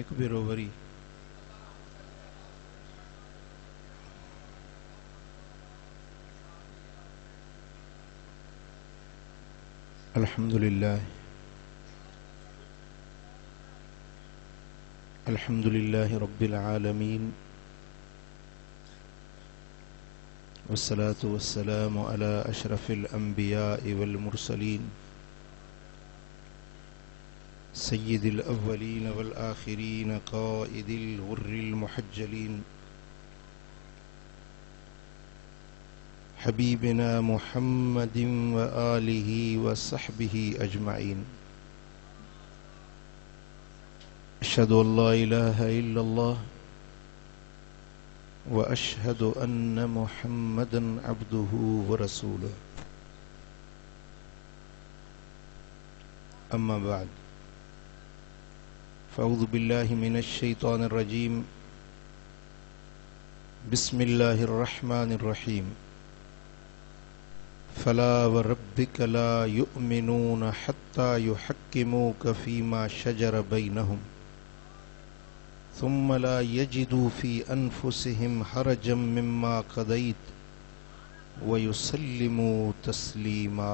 एक बेरोवरी अल्हम्दुलिल्लाह अल्हम्दुलिल्लाह रब्बिल आलमीन वस्सलातु वस्सलामु अला अशरफिल अंबिया वल मुरसलीन सय्यिदिल अव्वलीन वल आखिरीन क़ाइदिल गुर्रिल मुहज्जलीन हबीबिना मुहम्मदिन व आलिहि व सहबिहि अजमाइन। अशहदु अल्ला इलाहा इल्लल्लाह व अशहदु अन्न मुहम्मदन अब्दुहु व रसूलुहु। अम्मा बाद फ़अऊज़ु बिल्लाहि मिनश शैतानिर रजीम। बिस्मिल्लाहिर रहमानिर रहीम। फला व रब्बिक ला युमिनून हत्ता युहक्किमूक फीमा शजर बैनहुम सुम्मा ला यजिदू फी अनफुसिहिम हरजम मिम्मा क़दैत व युसल्लिमू तस्लीमा।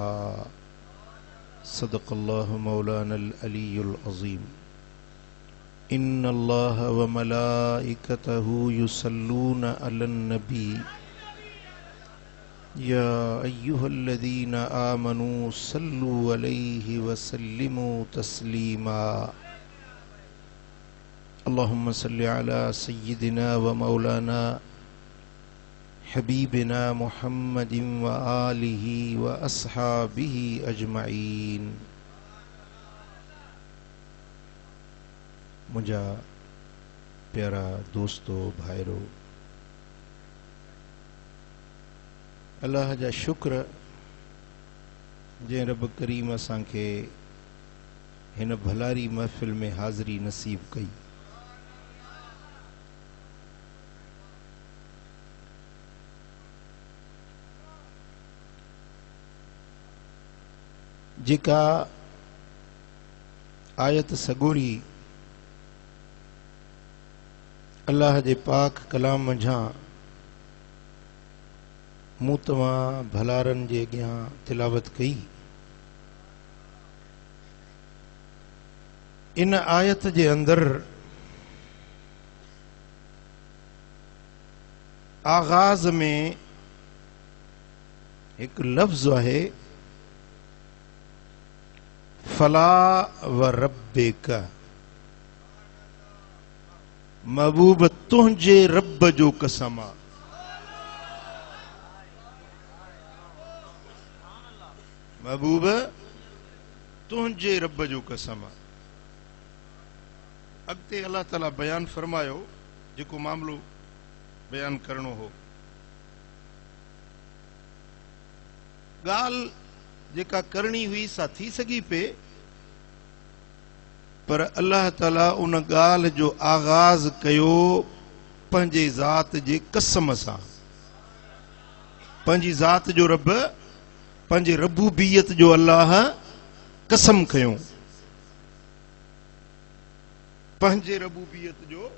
सदक़ल्लाहु मौलानल अलीयुल अज़ीम। इन्नल्लाह व मलाइकतहु युसल्लूना अलन नबी या अय्युहल्लज़ीना आमनू सल्लू अलैहि व सल्लिमू तस्लीमा। अल्लाहुम्मा सल्लि अला सय्यिदिना व मौलाना हबीबिना मुहम्मदिन व आलिहि व अस्हाबिहि अजमाइन। मुझा प्यारा दोस्तों भाइरों, अल्लाह जा शुक्र जे रब करीम असांखे हिन भलारी महफ़िल में हाज़री नसीब कई। जेका आयत सगोरी अल्लाह जे पाक कलाम मंझां मूं तव्हां भलारन जे अॻियां तिलावत कई, इन आयत जे अंदर आगाज में एक लफ्ज़ आहे फला व रब्बिक। महबूब तुंहिंजे रब जो कसम आ। महबूब तुंहिंजे रब जो कसम आ। अॻिते अल्लाह ताला बयान फरमायो जेको मामलो बयान करणो हो। ॻाल्हि जेका करणी हुई सा थी सघी पे, पर अल्लाह ताला उन ॻाल्हि जो आगाज़ कयो पंहिंजे ज़ात जे कसम सां। पंहिंजी ज़ात जो रब, पंहिंजे रबूबियत जो अल्लाह कसम खयो। पंहिंजे रबूबियत जो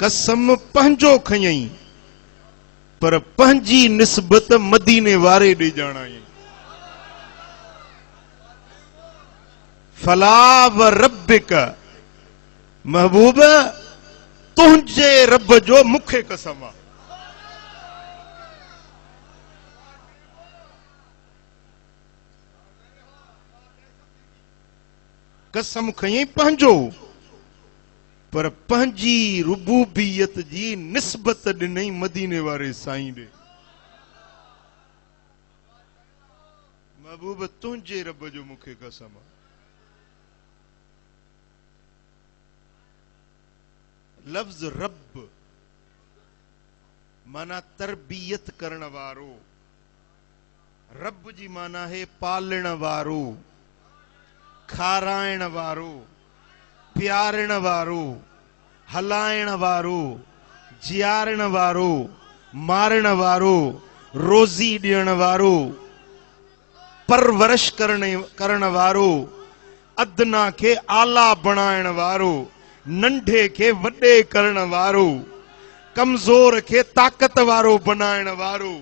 कसम पंहिंजो खयई, पर पंहिंजी निस्बत मदीने वारे ॾे ॼाणाई। फला व रब्बिक, महबूब तुंहिंजे रब जो मूंखे कसम आ। कसम खयई पंहिंजो, पर पंहिंजी रुबूबियत जी निस्बत ॾिनई मदीने वारे साईं ॾे। महबूब तुंहिंजे रब जो मूंखे कसम आ। लफ्ज़ रब माना तरबियत करण वारो। रब जी माना है पालण वारो, खाराइण वारो, प्यारण वारो, हलाइण वारो, जियारण वारो, मारण वारो, रोज़ी ॾियण वारो। परवरिश करण वारो, अदना के आला बनाइण वारो, नंढे के वॾे करण वारो, कमज़ोर के ताकत वारो बनाइण वारो,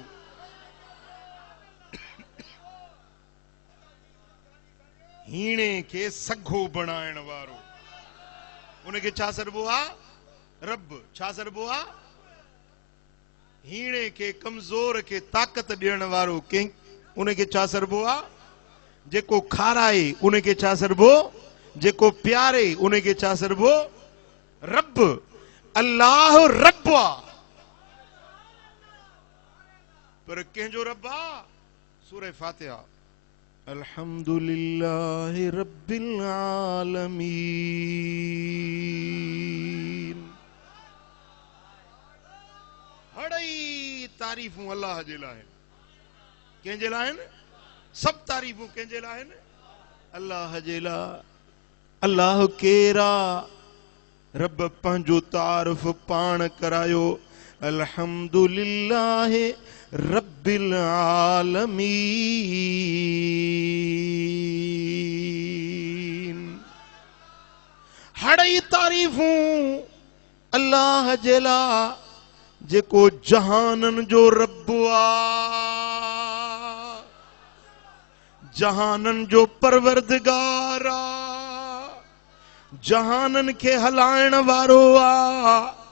हीणे के सघो बनाइण वारो। उनखे छा सॾिबो आहे? रब। छा सॾिबो आहे? हीणे के कमज़ोर के ताकत ॾियण वारो। उनखे छा सॾिबो आहे? जेको खाराए उनखे छा सॾिबो? जेको प्यारे उनखे छा सॾिबो? रब। अल्लाह रब आहे, पर कंहिंजो रब आहे? सूरह फातिहा। अल्हम्दुलिल्लाह रब्बिल आलमीन। हड़ई तारीफ़ूं अल्लाह जे लाइ आहिनि। कंहिंजे लाइ आहिनि? सब तारीफ़ूं कंहिंजे लाइ आहिनि? अल्लाह जे लाइ। अल्लाह केरा? रब पंहिंजो तारीफ़ पाण करायो। अल्हम्दुलिल्लाह रब्बिल आलमीन। हड़ई तारीफ़ूं अल्लाह जे लाइ जेको जहाननि जो रब आहे, जहाननि जो परवरदिगार आहे, जहाननि खे हलाइण वारो आहे,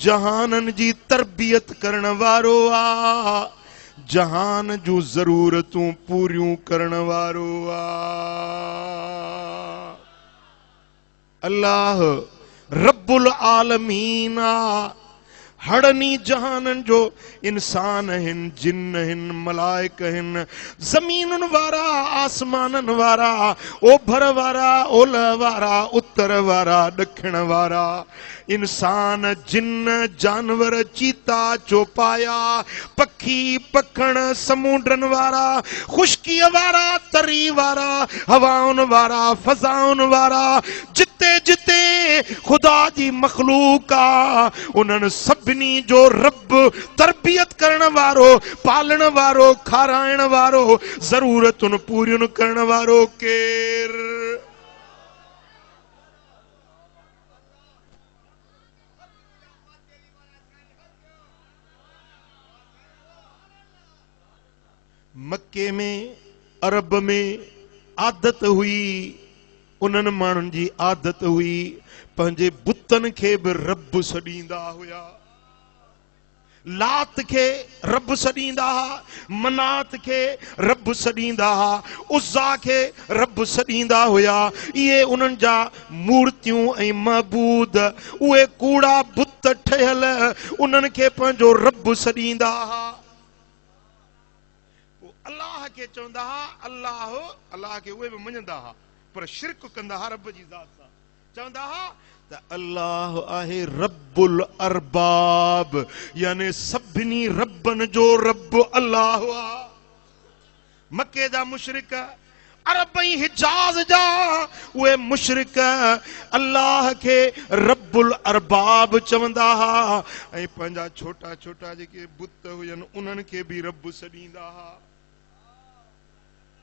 जहाननि जी तरबियत करण वारो आहे, जहान जूं ज़रूरतूं पूरियूं करण वारो आहे। अल्लाह रब्बुल आलमीन आहे। हड़नी जहाननि जो इंसान आहिनि, जिन आहिनि, मलाइक आहिनि, ज़मीनुनि वारा, आसमाननि वारा, ओभर वारा, ओलह वारा, उत्तर वारा, ॾखिण वारा, इंसान, जिन, जानवर, चीता, चौपाया, पखी, पखण, समुंडनि वारा, खुश्कीअ वारा, तरी वारा, हवाउनि वारा, फज़ाउनि वारा, जिते जिते खुदा जी मखलूक आहे उन्हनि सभिनी जो रब, तरबियत करण वारो, पालण वारो, खाराइण वारो, ज़रूरतुनि पूरियुनि करण वारो केरु? मक्के में, अरब में आदत हुई, उन्हनि माण्हुनि जी आदत हुई पंहिंजे बुतनि खे बि रब सॾींदा हुया। लात खे रब सॾींदा हुआ, मनात खे रब सॾींदा हुआ, उज़्ज़ा खे रब सॾींदा हुया। इहे उन्हनि जा मूर्तियूं ऐं महबूद, उहे कूड़ा बुत ठहियल, उन्हनि खे पंहिंजो रब सॾींदा हुआ। अल्लाह खे चवंदा हुआ अल्लाह। अल्लाह खे उहे बि मञंदा हुआ पर शिरक कंदा हुआ रब जी ज़ात सां। चवंदा हुआ त अल्लाह आहे रब्बुल अरबाब, यानी सभिनी रबनि जो रब अल्लाह आहे। मके जा मुशरिक, अरब ऐं हिजाज़ जा उहे मुशरिक अल्लाह खे रब्बुल अरबाब चवंदा हुआ ऐं पंहिंजा छोटा छोटा जेके बुत हुजनि उन्हनि खे बि रब सॾींदा हुआ।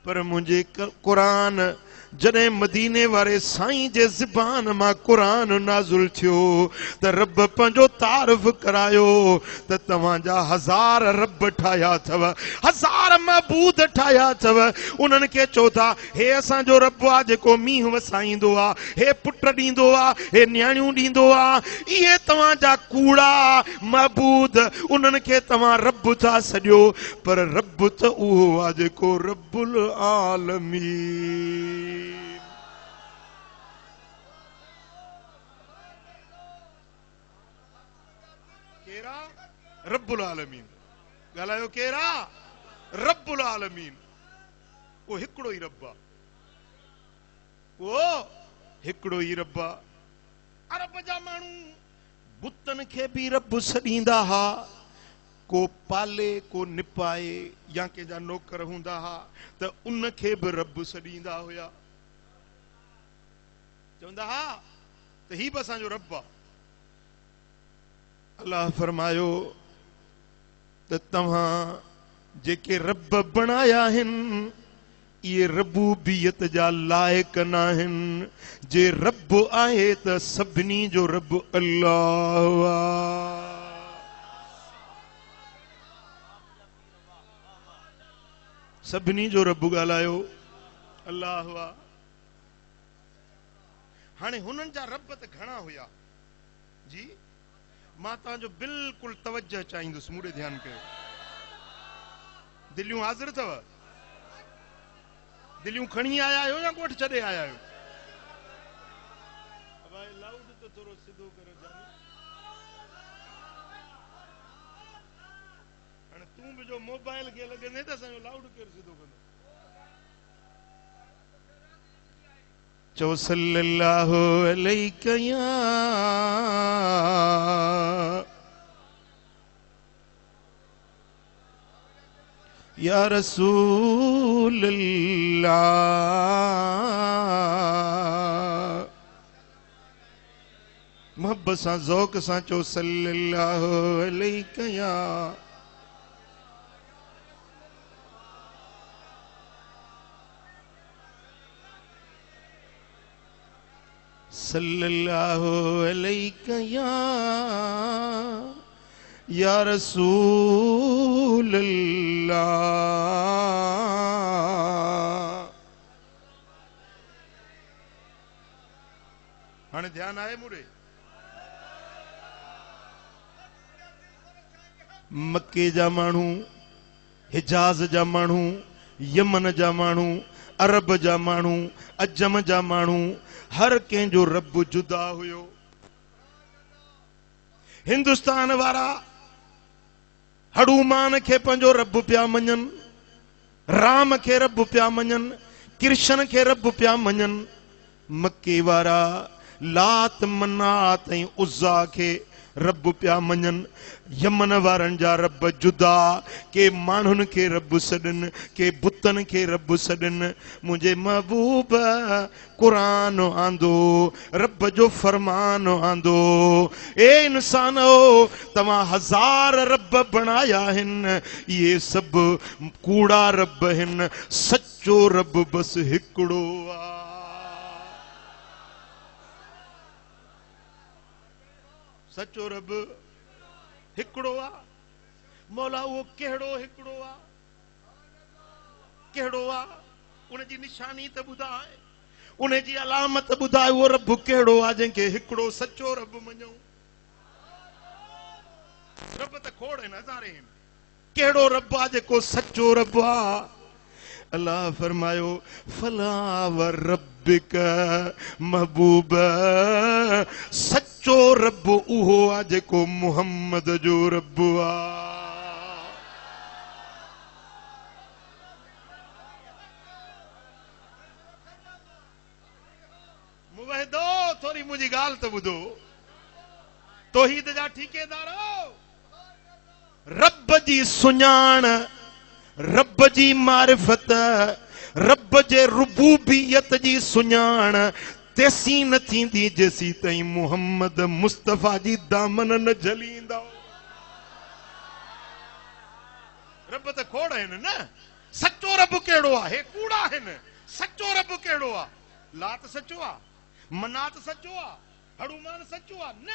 पर मुंहिंजे क़ुरान जॾहिं मदीने वारे साईं जे ज़बान मां क़ुरान नाज़ुल थियो त रब पंहिंजो तारीफ़ करायो त तव्हांजा हज़ार रब ठाहिया अथव, हज़ार महबूद ठाहिया अथव। उन्हनि खे चओ था हे असांजो रब आहे जेको मींहुं वसाईंदो आहे, हे पुट ॾींदो आहे, हे न्याणियूं ॾींदो आहे। इहे तव्हांजा कूड़ा महबूद, उन्हनि खे तव्हां रब था सॾियो, पर रब त उहो आहे जेको रब्बुल आलमीन। केरा? रब्बुल आलमीन। ॻाल्हायो केरा? रब्बुल आलमीन। वो हिकिड़ो ई रब आहे, वो हिकिड़ो ई रब आहे। अरब जा माण्हू बुतनि खे बि रब सॾींदा हुआ, को पाले को निपाए या कंहिंजा नौकर हूंदा हुआ त उनखे बि रब सॾींदा हुया। चवंदा हुआ त ही बि असांजो रब आहे। अल्लाह फरमायो त तव्हां जेके रब बणाया आहिनि ये रबूबियत जा लायक नाहिन। जे रब आहे त सभिनी जो रब अल्लाह आहे। सभिनी जो रब ॻाल्हायो अल्लाह आहे। हाणे हुननि जा रब त घणा हुया जी। मां तव्हांजो बिल्कुलु तवजह चाहींदुसि, मूंखे ध्यानु कयो। दिलियूं हाज़िर अथव? दिलियूं खणी आया आहियो या ॻोठ छॾे आया आहियो? भाई लाउड तो थोरो सिधो करो जानी। हाणे तूं बि जो मोबाइल खे लॻंदे त असांजो लाउड केरु सिधो कंदो? चओ सल्लल्लाहु अलैका या रसूल अल्लाह। मोहब्बत सां ज़ौक़ सां चओ सल्लल्लाहु अलैका या सल्लल्लाहु अलैका या रसूल अल्लाह। हाणे ध्यान आहे मूरे? मक्के जा माण्हू, हिजाज जा माण्हू, यमन जा माण्हू, अरब जा माण्हू, अजम जा माण्हू, हर कंहिंजो रब जुदा हुयो। हिंदुस्तान वारा हनुमान खे पंहिंजो रब पिया मञनि, राम खे रब पिया मञनि, कृष्ण खे रब पिया मञनि। मक्के वारा लात मनात ऐं उज़्ज़ा खे रब पिया मञनि। यमन वारनि जा रब जुदा, के माण्हुनि खे रब सॾनि, के बुतनि खे रब सॾनि। मुंहिंजे महबूब क़ुरान आंदो, रब जो फरमान आंदो। ए इंसानो, तव्हां हज़ार रब बणाया आहिनि, इहे सभु कूड़ा रब आहिनि। सचो रब बसि हिकिड़ो आहे। सचो रब हिकिड़ो आहे। मौला उहो कहिड़ो हिकिड़ो आहे? कहिड़ो आहे? उन जी निशानी त ॿुधाए, उन जी अलामत ॿुधाए। उहो रब कहिड़ो आहे जंहिंखे हिकिड़ो सचो रब मञूं? रब त खोड़ आहिनि, हज़ारे आहिनि। कहिड़ो रब आहे जेको सचो रब आहे? अल्लाह फरमायो फला व रब्बिक, महबूब सचो रब उहो आहे जेको मुहम्मद जो रब आहे। मुवहिदो, थोरी मुंहिंजी ॻाल्हि त ॿुधो। तौहीद जा ठेकेदारो, रब जी सुञाण, रब जी मारिफत, रब जे रुबूबियत जी सुञाण तेसी न थींदी जेसी ताईं मुहम्मद मुस्तफ़ा जी दामन न झलींदा। रब त खोड़ आहिनि न। सचो रब कहिड़ो आहे? हे कूड़ा आहिनि। सचो रब कहिड़ो आहे? लात सचो आहे, मनात सचो आहे, हनुमान सचो आहे? न,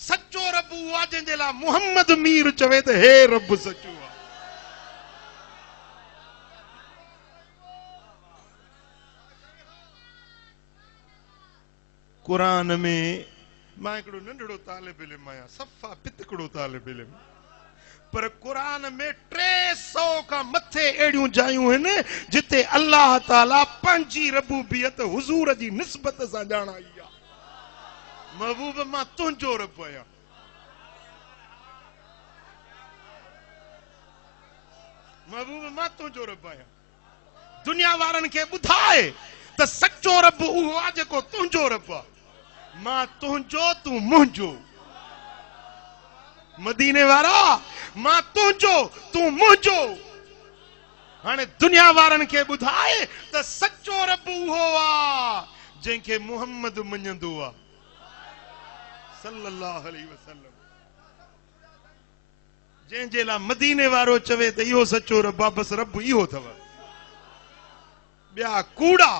सचो रब उहो आहे जंहिंजे लाइ मुहम्मद मीर चवे त हे रब सचो आहे। क़ुरान में मां हिकिड़ो नंढड़ो तालिब इल्म आहियां, सफ़ा पितकड़ो तालिब इल्म, पर क़ुरान में 300 खां मथे अहिड़ियूं जायूं आहिनि जिते अल्लाह ताला पंहिंजी रबूबियत हुज़ूर जी निस्बत सां ॼाणाई आहे। महबूब मां तुंहिंजो रब आहियां। महबूब मां तुंहिंजो रब आहियां। दुनिया वारनि खे ॿुधाए त सचो रब उहो आहे जेको तुंहिंजो रब आहे। मां तुंहिंजो, तूं मुंहिंजो। मदीने वारा, मां तुंहिंजो, तूं मुंहिंजो। हाणे दुनिया वारनि खे ॿुधाए त सचो रब उहो आहे जंहिंखे मुहम्मद मञंदो आहे सल्लल्लाहु अलैहि वसल्लम। जंहिंजे लाइ मदीने वारो चवे त इहो सचो रब आहे, बसि रब इहो अथव। ॿिया कूड़ा,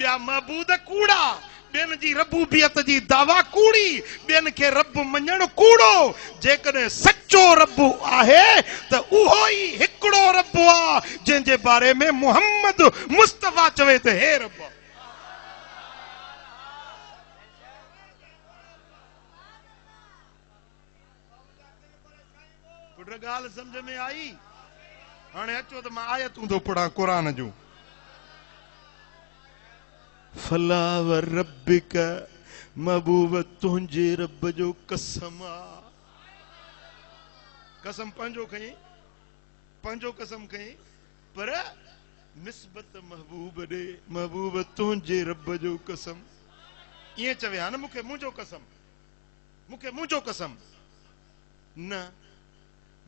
ॿिया महबूद कूड़ा, ॿियनि जी रबूबियत जी दावा कूड़ी, ॿियनि खे रब मञण कूड़ो। जेकॾहिं सचो रब आहे त उहो ई हिकिड़ो रब आहे जंहिंजे बारे में मुहम्मद मुस्तफ़ा चवे त हे रब। पुट ॻाल्हि सम्झ में आई? हाणे अचो त मां आयतूं थो पढ़ां क़ुरान जूं। फला व रब्बिक, महबूब तुंहिंजे रब जो कसम आ। कसम पंहिंजो खई, पंहिंजो कसम खई, पर निस्बत महबूब ॾे। महबूब तुंहिंजे रब जो कसम। ईअं चवे हा न, मूंखे मुंहिंजो कसम, मूंखे मुंहिंजो कसम। न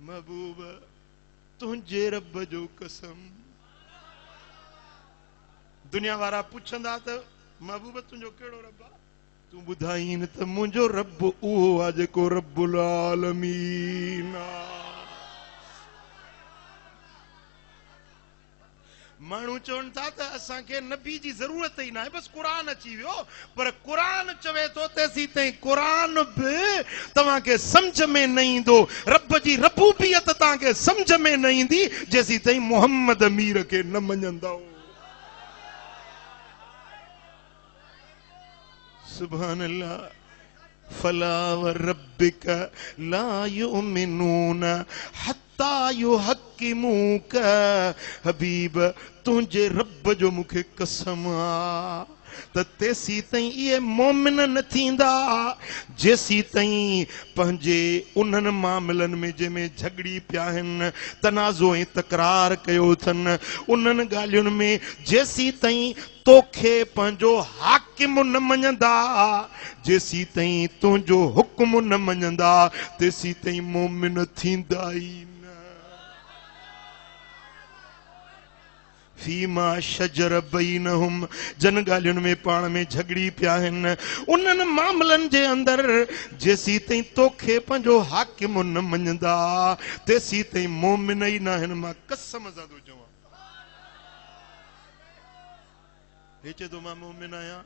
महबूब तुंहिंजे रब जो कसम। दुनिया वारा पुछंदा त महबूब तुंहिंजो कहिड़ो रब आहे? तूं ॿुधाईं त मुंहिंजो रब उहो आहे जेको रब्बुल आलमीन आहे। माण्हू चवनि था त असांखे नबी जी ज़रूरत ई न आहे, बसि क़ुरान अची वियो। पर क़ुरान चवे थो तेसीं ताईं क़ुरान बि तव्हांखे सम्झ में न ईंदो, रब जी रबूबियत तव्हांखे सम्झ में न ईंदी जेसीं ताईं मुहम्मद मीर खे न मञंदव। सुभान अल्लाह। फला व रब्बिक ला युमिनून हत्ता युहक्किमूक। हबीब तुंहिंजे रब जो मूंखे कसम आ त तेसीं ताईं इहे मोमिन न थींदा जेसीं ताईं पंहिंजे उन्हनि मामलनि में जंहिंमें झगड़ी पिया आहिनि, तनाज़ो ऐं तकरार कयो अथनि, उन्हनि ॻाल्हियुनि में जेसीं ताईं तोखे पंहिंजो हाकिम न मञंदा, जेसीं ताईं तुंहिंजो हुक्म न मञंदा, तेसीं ताईं मोमिन थींदा ई न। फीमा शजर बैनहुम, जन ॻाल्हियुनि में पाण में झगड़ी पिया आहिनि, उन्हनि मामलनि जे अंदरि जेसीं ताईं तोखे पंहिंजो हाकिम न मञंदा, तेसीं ताईं मोमिन ई न आहिनि। मां कसम सां थो चवां, हे चए थो मां मोमिन आहियां,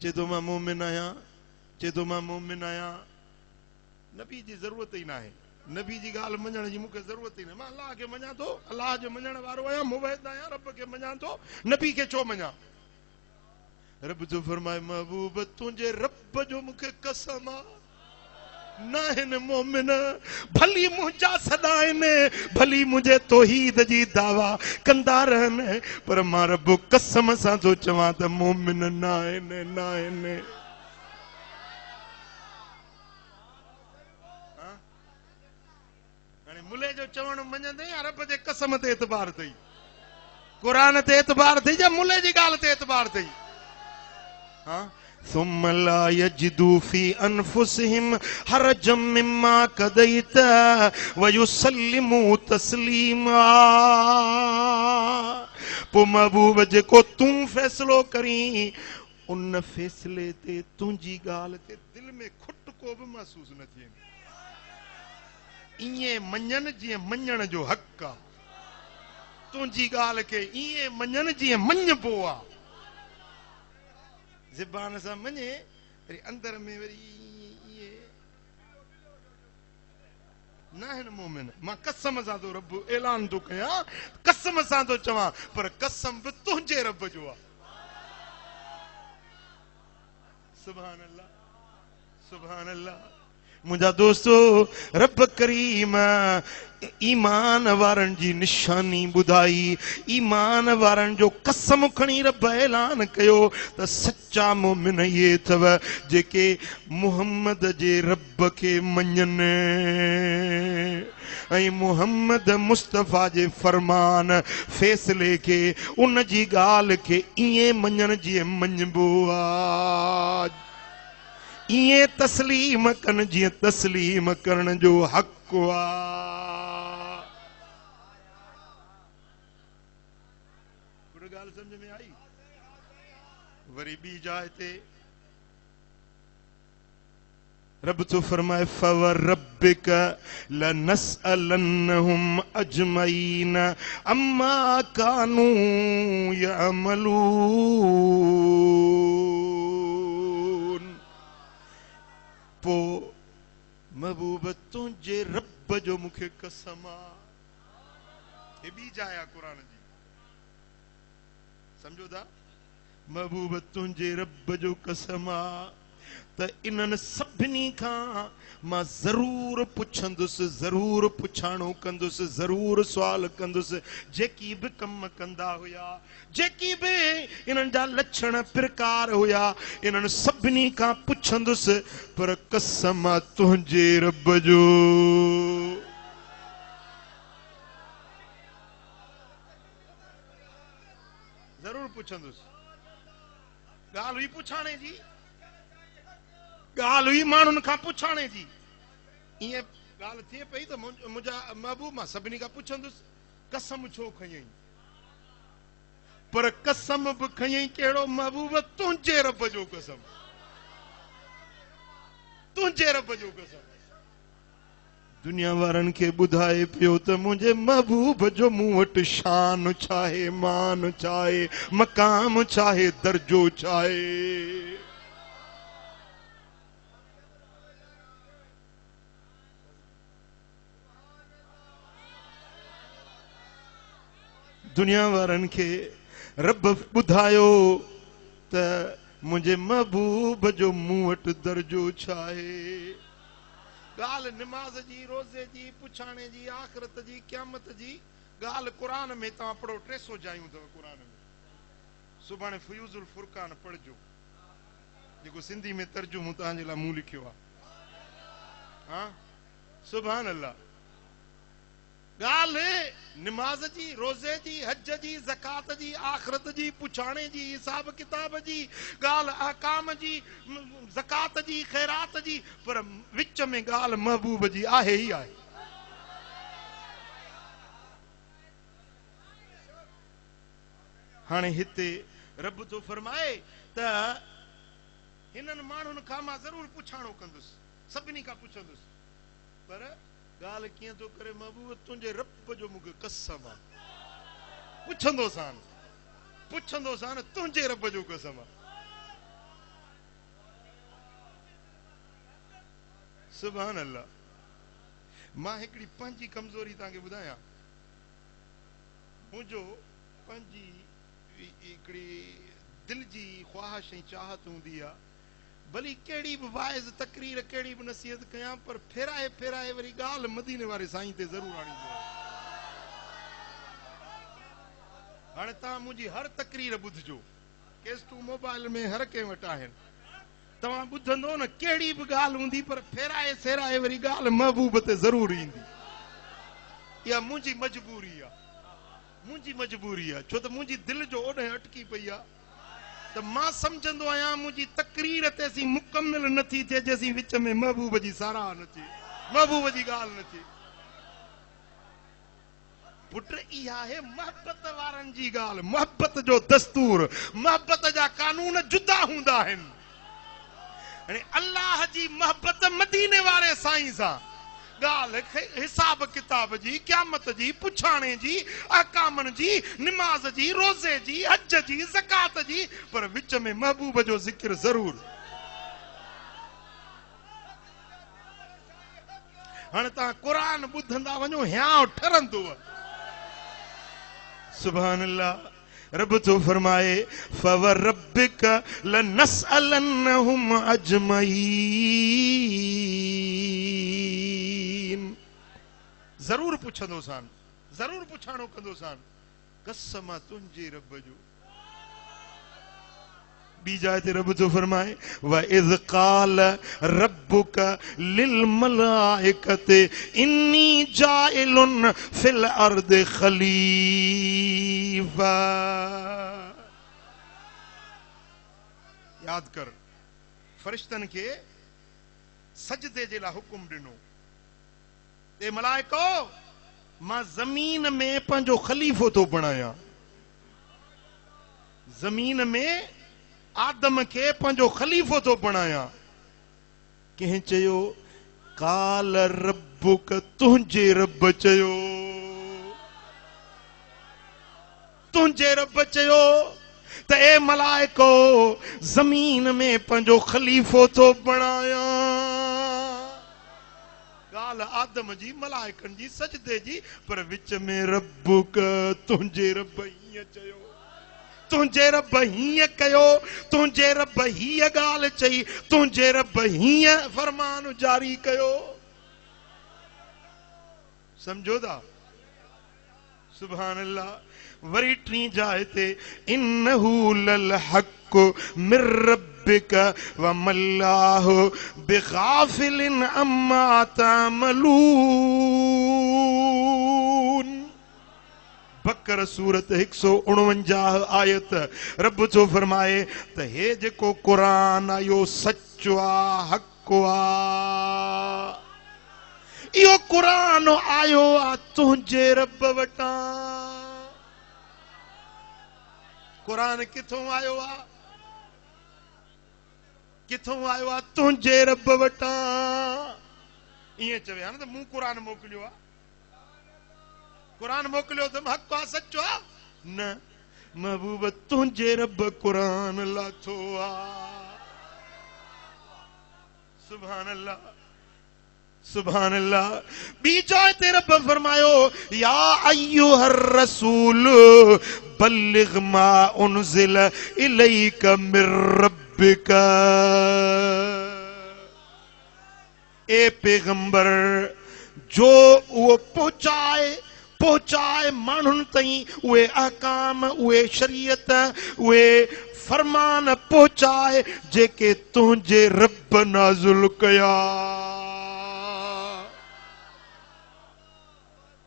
चए थो मां मोमिन आहियां, चए थो मां मोमिन आहियां। नबी जी ज़रूरत ई न आहे, नबी जी ॻाल्हि मञण जी मूंखे ज़रूरत ई न। मां अलाह खे मञां थो, अलाह जो मञण वारो आहियां, मुवहिद आहियां, रब खे मञां थो, नबी खे छो मञां? रब जो फरमाए महबूब तुंहिंजे रब जो मूंखे कसम आ, न आहिनि मोमिन, भली मुंहिंजा सदा आहिनि, भली मुंहिंजे तौहीद जी दावा कंदा रहनि, पर मां रब कसम सां थो चवां त मोमिन न आहिनि, न आहिनि। हाणे मुले जो चवण मञंदे या रब जे कसम ते एतबार अथई? क़ुरान ते एतबार अथई या मुले जी ॻाल्हि ते एतबार अथई? हाँ? सुम्मा ला यजिदू फी अनफुसिहिम हरजम मिम्मा कदैत व युसल्लिमू तस्लीमा। पो महबूब जेको तूं फैसलो करीं, उन फैसले ते तुंहिंजी ॻाल्हि ते दिल में खुट को बि महसूस न थिए। ईअं मञनि जीअं मञण जो हक़ आहे, तुंहिंजी ॻाल्हि खे ईअं मञनि जीअं मञबो आहे। ज़बान सां मञे, वरी अंदर में वरी इहे न आहिनि मोमिन। मां कसम सां थो रब ऐलान थो कयां, कसम सां थो चवां, पर कसम बि तुंहिंजे रब जो आहे। सुभान अल्लाह, सुभान अल्लाह। मुंहिंजा दोस्तो, रब करीम ईमान वारनि जी निशानी ॿुधाई, ईमान वारनि जो कसम खणी रब ऐलान कयो त सच्चा मोमिन इहे अथव जेके मुहम्मद जे रब खे मञनि ऐं मुहम्मद मुस्तफ़ा जे फरमान फ़ैसिले खे, उन जी ॻाल्हि खे ईअं मञनि जीअं मञबो आहे, ईअं तस्लीम कनि जीअं तस्लीम करण जो हक़ आहे। ॻाल्हि सम्झ में आई? वरी ॿी जाइ ते रब तो फरमाए फवरब्बिक लनसअलन्नहुम अजमईन अम्मा कानू यअमलून। पो महबूब तुंहिंजे रब जो मूंखे कसम आहे। हे ॿी जाइ आहे क़ुरान जी, सम्झो था। महबूब तुंहिंजे रब जो कसम आहे त इन्हनि सभिनी खां मां ज़रूर पुछंदुसि, ज़रूर पुछाणो कंदुसि, ज़रूर सुवाल कंदुसि। जेकी बि कम कंदा हुया, जेकी बि इन्हनि जा लक्षण प्रकार हुया, इन्हनि सभिनी खां पुछंदुसि। पर कसम आहे तुंहिंजे रब जो, ज़रूर पुछंदुसि। ॻाल्हि हुई पुछाणे जी, ॻाल्हि हुई माण्हुनि खां पुछाणे जी। ईअं ॻाल्हि थिए पई त मुंहिंजा महबूब मां सभिनी खां पुछंदुसि कसम छो खयईं। पर कसम बि खयईं कहिड़ो महबूब तुंहिंजे रब जो कसम, तुंहिंजे रब जो कसम। दुनिया वारनि खे ॿुधाए पियो त मुंहिंजे महबूब जो मूं वटि शान छाहे, मान छाहे, मक़ाम छाहे, दर्जो छाहे। दुनिया वारनि खे रब ॿुधायो त मुंहिंजे महबूब जो मूं वटि दर्जो छाहे। ॻाल्हि निमाज़ जी, रोज़े जी, पुछाणे जी, आख़िरत जी, क़यामत जी ॻाल्हि क़ुरान में तव्हां पढ़ो। 300 जायूं अथव क़ुरान में। सुभाणे फयूज़ुल फुरक़ान पढ़जो, जेको सिंधी में तर्जुमो तव्हांजे लाइ मूं लिखियो आहे। हा, सुभान अल्लाह। ॻाल्हि निमाज़ जी, रोज़े जी, हज जी, ज़कात जी, आख़िरत जी, पुछाणे जी, हिसाब किताब जी ॻाल्हि, अहकाम जी, ज़कात जी, ख़ैरात जी। पर विच में ॻाल्हि महबूब जी आहे ई आहे। हाणे हिते रब थो फरमाए त हिननि माण्हुनि खां मां ज़रूर पुछाणो कंदुसि, सभिनी खां पुछंदुसि। पर ॻाल्हि कीअं थो करे महबूब तुंहिंजे रब जो मूंखे कसम आहे। पुछंदोसांन, पुछंदोसांन, तुंहिंजे रब जो कसम आहे। सुभान अल्लाह। मां हिकिड़ी पंहिंजी कमज़ोरी तव्हांखे ॿुधायां। मुंहिंजो पंहिंजी हिकिड़ी दिलि जी ख़्वाहिश ऐं चाहत हूंदी आहे, भली कहिड़ी बि वाइज़ तकरीर, कहिड़ी बि नसीहत कयां, पर फेराए फेराए वरी ॻाल्हि मदीने वारे साईं ते ज़रूर आणींदो आहे। हाणे तव्हां मुंहिंजी हर तकरीर ॿुधिजो, केसटूं मोबाइल में हर कंहिं वटि आहिनि। तव्हां ॿुधंदो न, कहिड़ी बि ॻाल्हि हूंदी पर फेराए फेराए वरी ॻाल्हि महबूब ते ज़रूर ईंदी। इहा मुंहिंजी मजबूरी आहे, मुंहिंजी मजबूरी आहे। छो त मुंहिंजी दिलि जो ओॾे अटकी पई आहे त मां सम्झंदो आहियां मुंहिंजी तकरीर ते असीं मुकमिल नथी थिए जेसीं विच में महबूब जी साराह न थिए, महबूब जी ॻाल्हि न थिए। पुट इहा आहे मोहबत वारनि जी ॻाल्हि, मोहबत जो दस्तूर, मोहबत जा कानून जुदा हूंदा आहिनि। हाणे अल्लाह जी मोहबत मदीने वारे साईं सां, ॻाल्हि हिसाब किताब जी, क़यामत जी, पुछाणे जी, अहकामनि जी, निमाज़ जी, रोज़े जी, हज जी, ज़कात जी, पर विच में महबूब जो ज़िक्र ज़रूर। हाणे तव्हां क़ुरान ॿुधंदा वञो, हियां ठरंदो। सुभान अल्लाह। रब तो फरमाए फवरब्बिक लनसअलन्नहुम अजमईन। ज़रूर पुछंदोसांन, ज़रूर पुछाणो कंदोसांन। कसम आहे तुंहिंजे रब जो। ॿी जाइ ते रब तो फरमाए व इज़ क़ाल रब्बुक लिल मलाइकति इन्नी जाइलुन फिल अर्द खलीफा। याद कर, फरिश्तनि खे सजदे जे लाइ हुकुम ॾिनो। ए मलाइको, मां ज़मीन में पंहिंजो ख़लीफ़ो थो बणायां। ज़मीन में आदम खे पंहिंजो ख़लीफ़ो थो बणायां। कंहिं चयो काल रब्बुक तुंहिंजे रब चयो, तुंहिंजे रब चयो त ए मलाइको ज़मीन में पंहिंजो ख़लीफ़ो थो बणायां। ॻाल्हि आदम जी मलाइकनि जी सजदे जी, पर विच में रब्बुक तुंहिंजे रब हीअं चयो, तुंहिंजे रब हीअं कयो, तुंहिंजे रब हीअ ॻाल्हि चई, तुंहिंजे रब हीअं फरमान जारी कयो। समझो था? सुभान अल्लाह। वरी टी जाइ ते इन्नहू लल हक़ मिर रब्बिक व मल्लाहु बिगाफिलिन अम्मा तामलून। बकर सूरत 149 आयत। रब जो फरमाए त हे जेको क़ुरान आयो सचो आ, हक़ आ। इहो क़ुरान आयो आ तुंहिंजे रब वटां। क़ुरान किथों आयो आ? किथों आयो आ? तुंहिंजे रब वटां। ईअं चवे हा न त मूं क़ुरान मोकिलियो आ, क़ुरान मोकिलियो त हक़ आ, सचो आ? न महबूब, तुंहिंजे रब क़ुरान लाथो आ। सुभान अल्लाह, सुभान अल्लाह। बी जाइ ते रब फरमायो या अय्युहर रसूल बल्लिग मा उनज़िल इलैक मिर रब्बिक। ए पैगंबर जो वो पहुचाए माण्हुनि ताईं उहे अहकाम, उहे शरीयत, उहे फरमान पहुचाए जेके तुंहिंजे रब नाज़िल कया।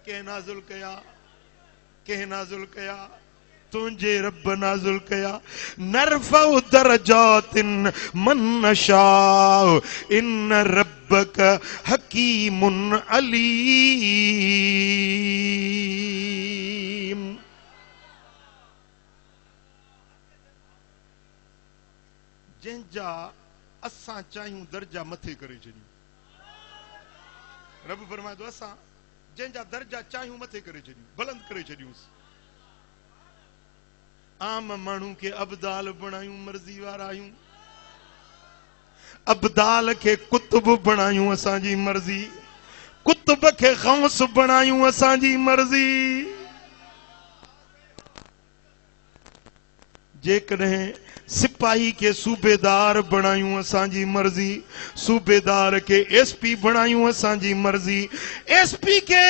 के नाज़िल कया? के नाज़िल कया? तुंहिंजे रब नाज़िल कया। नरफ़उ दरजातिन मन नशाउ इन रब्बक हकीमुन अलीम। जंहिंजा असां चाहियूं दर्जा मथे करे छॾियूं। रब फरमाए थो असां जंहिंजा दर्जा चाहियूं मथे करे छॾियूं, बुलंद करे छॾियूंसि। आम माण्हू खे अबदाल बणायूं, मर्ज़ी वारा आहियूं। अबदाल खे कुतुब बणायूं, असांजी मर्ज़ी। कुतुब खे गौस बणायूं, असांजी मर्ज़ी। जेकॾहिं सिपाही खे सूबेदार बणायूं, असांजी मर्ज़ी। सूबेदार खे एसपी बणायूं, असांजी मर्ज़ी। एसपी खे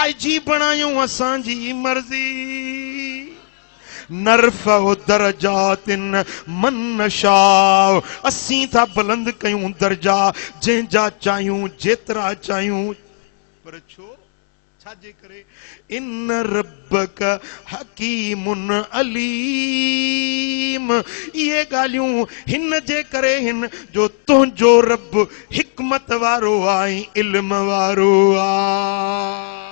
आईजी बणायूं, असांजी मर्ज़ी। नरफ़उ दरजातिन मन नशाउ, असीं था बुलंद कयूं दर्जा जंहिंजा चाहियूं, जेतिरा चाहियूं। पर छो? छाजे करे? इन रब्बक हकीमुन अलीम। इहे ॻाल्हियूं हिन जे करे हिन जो तुंहिंजो रब हिकमत वारो आहे, इल्म वारो आहे।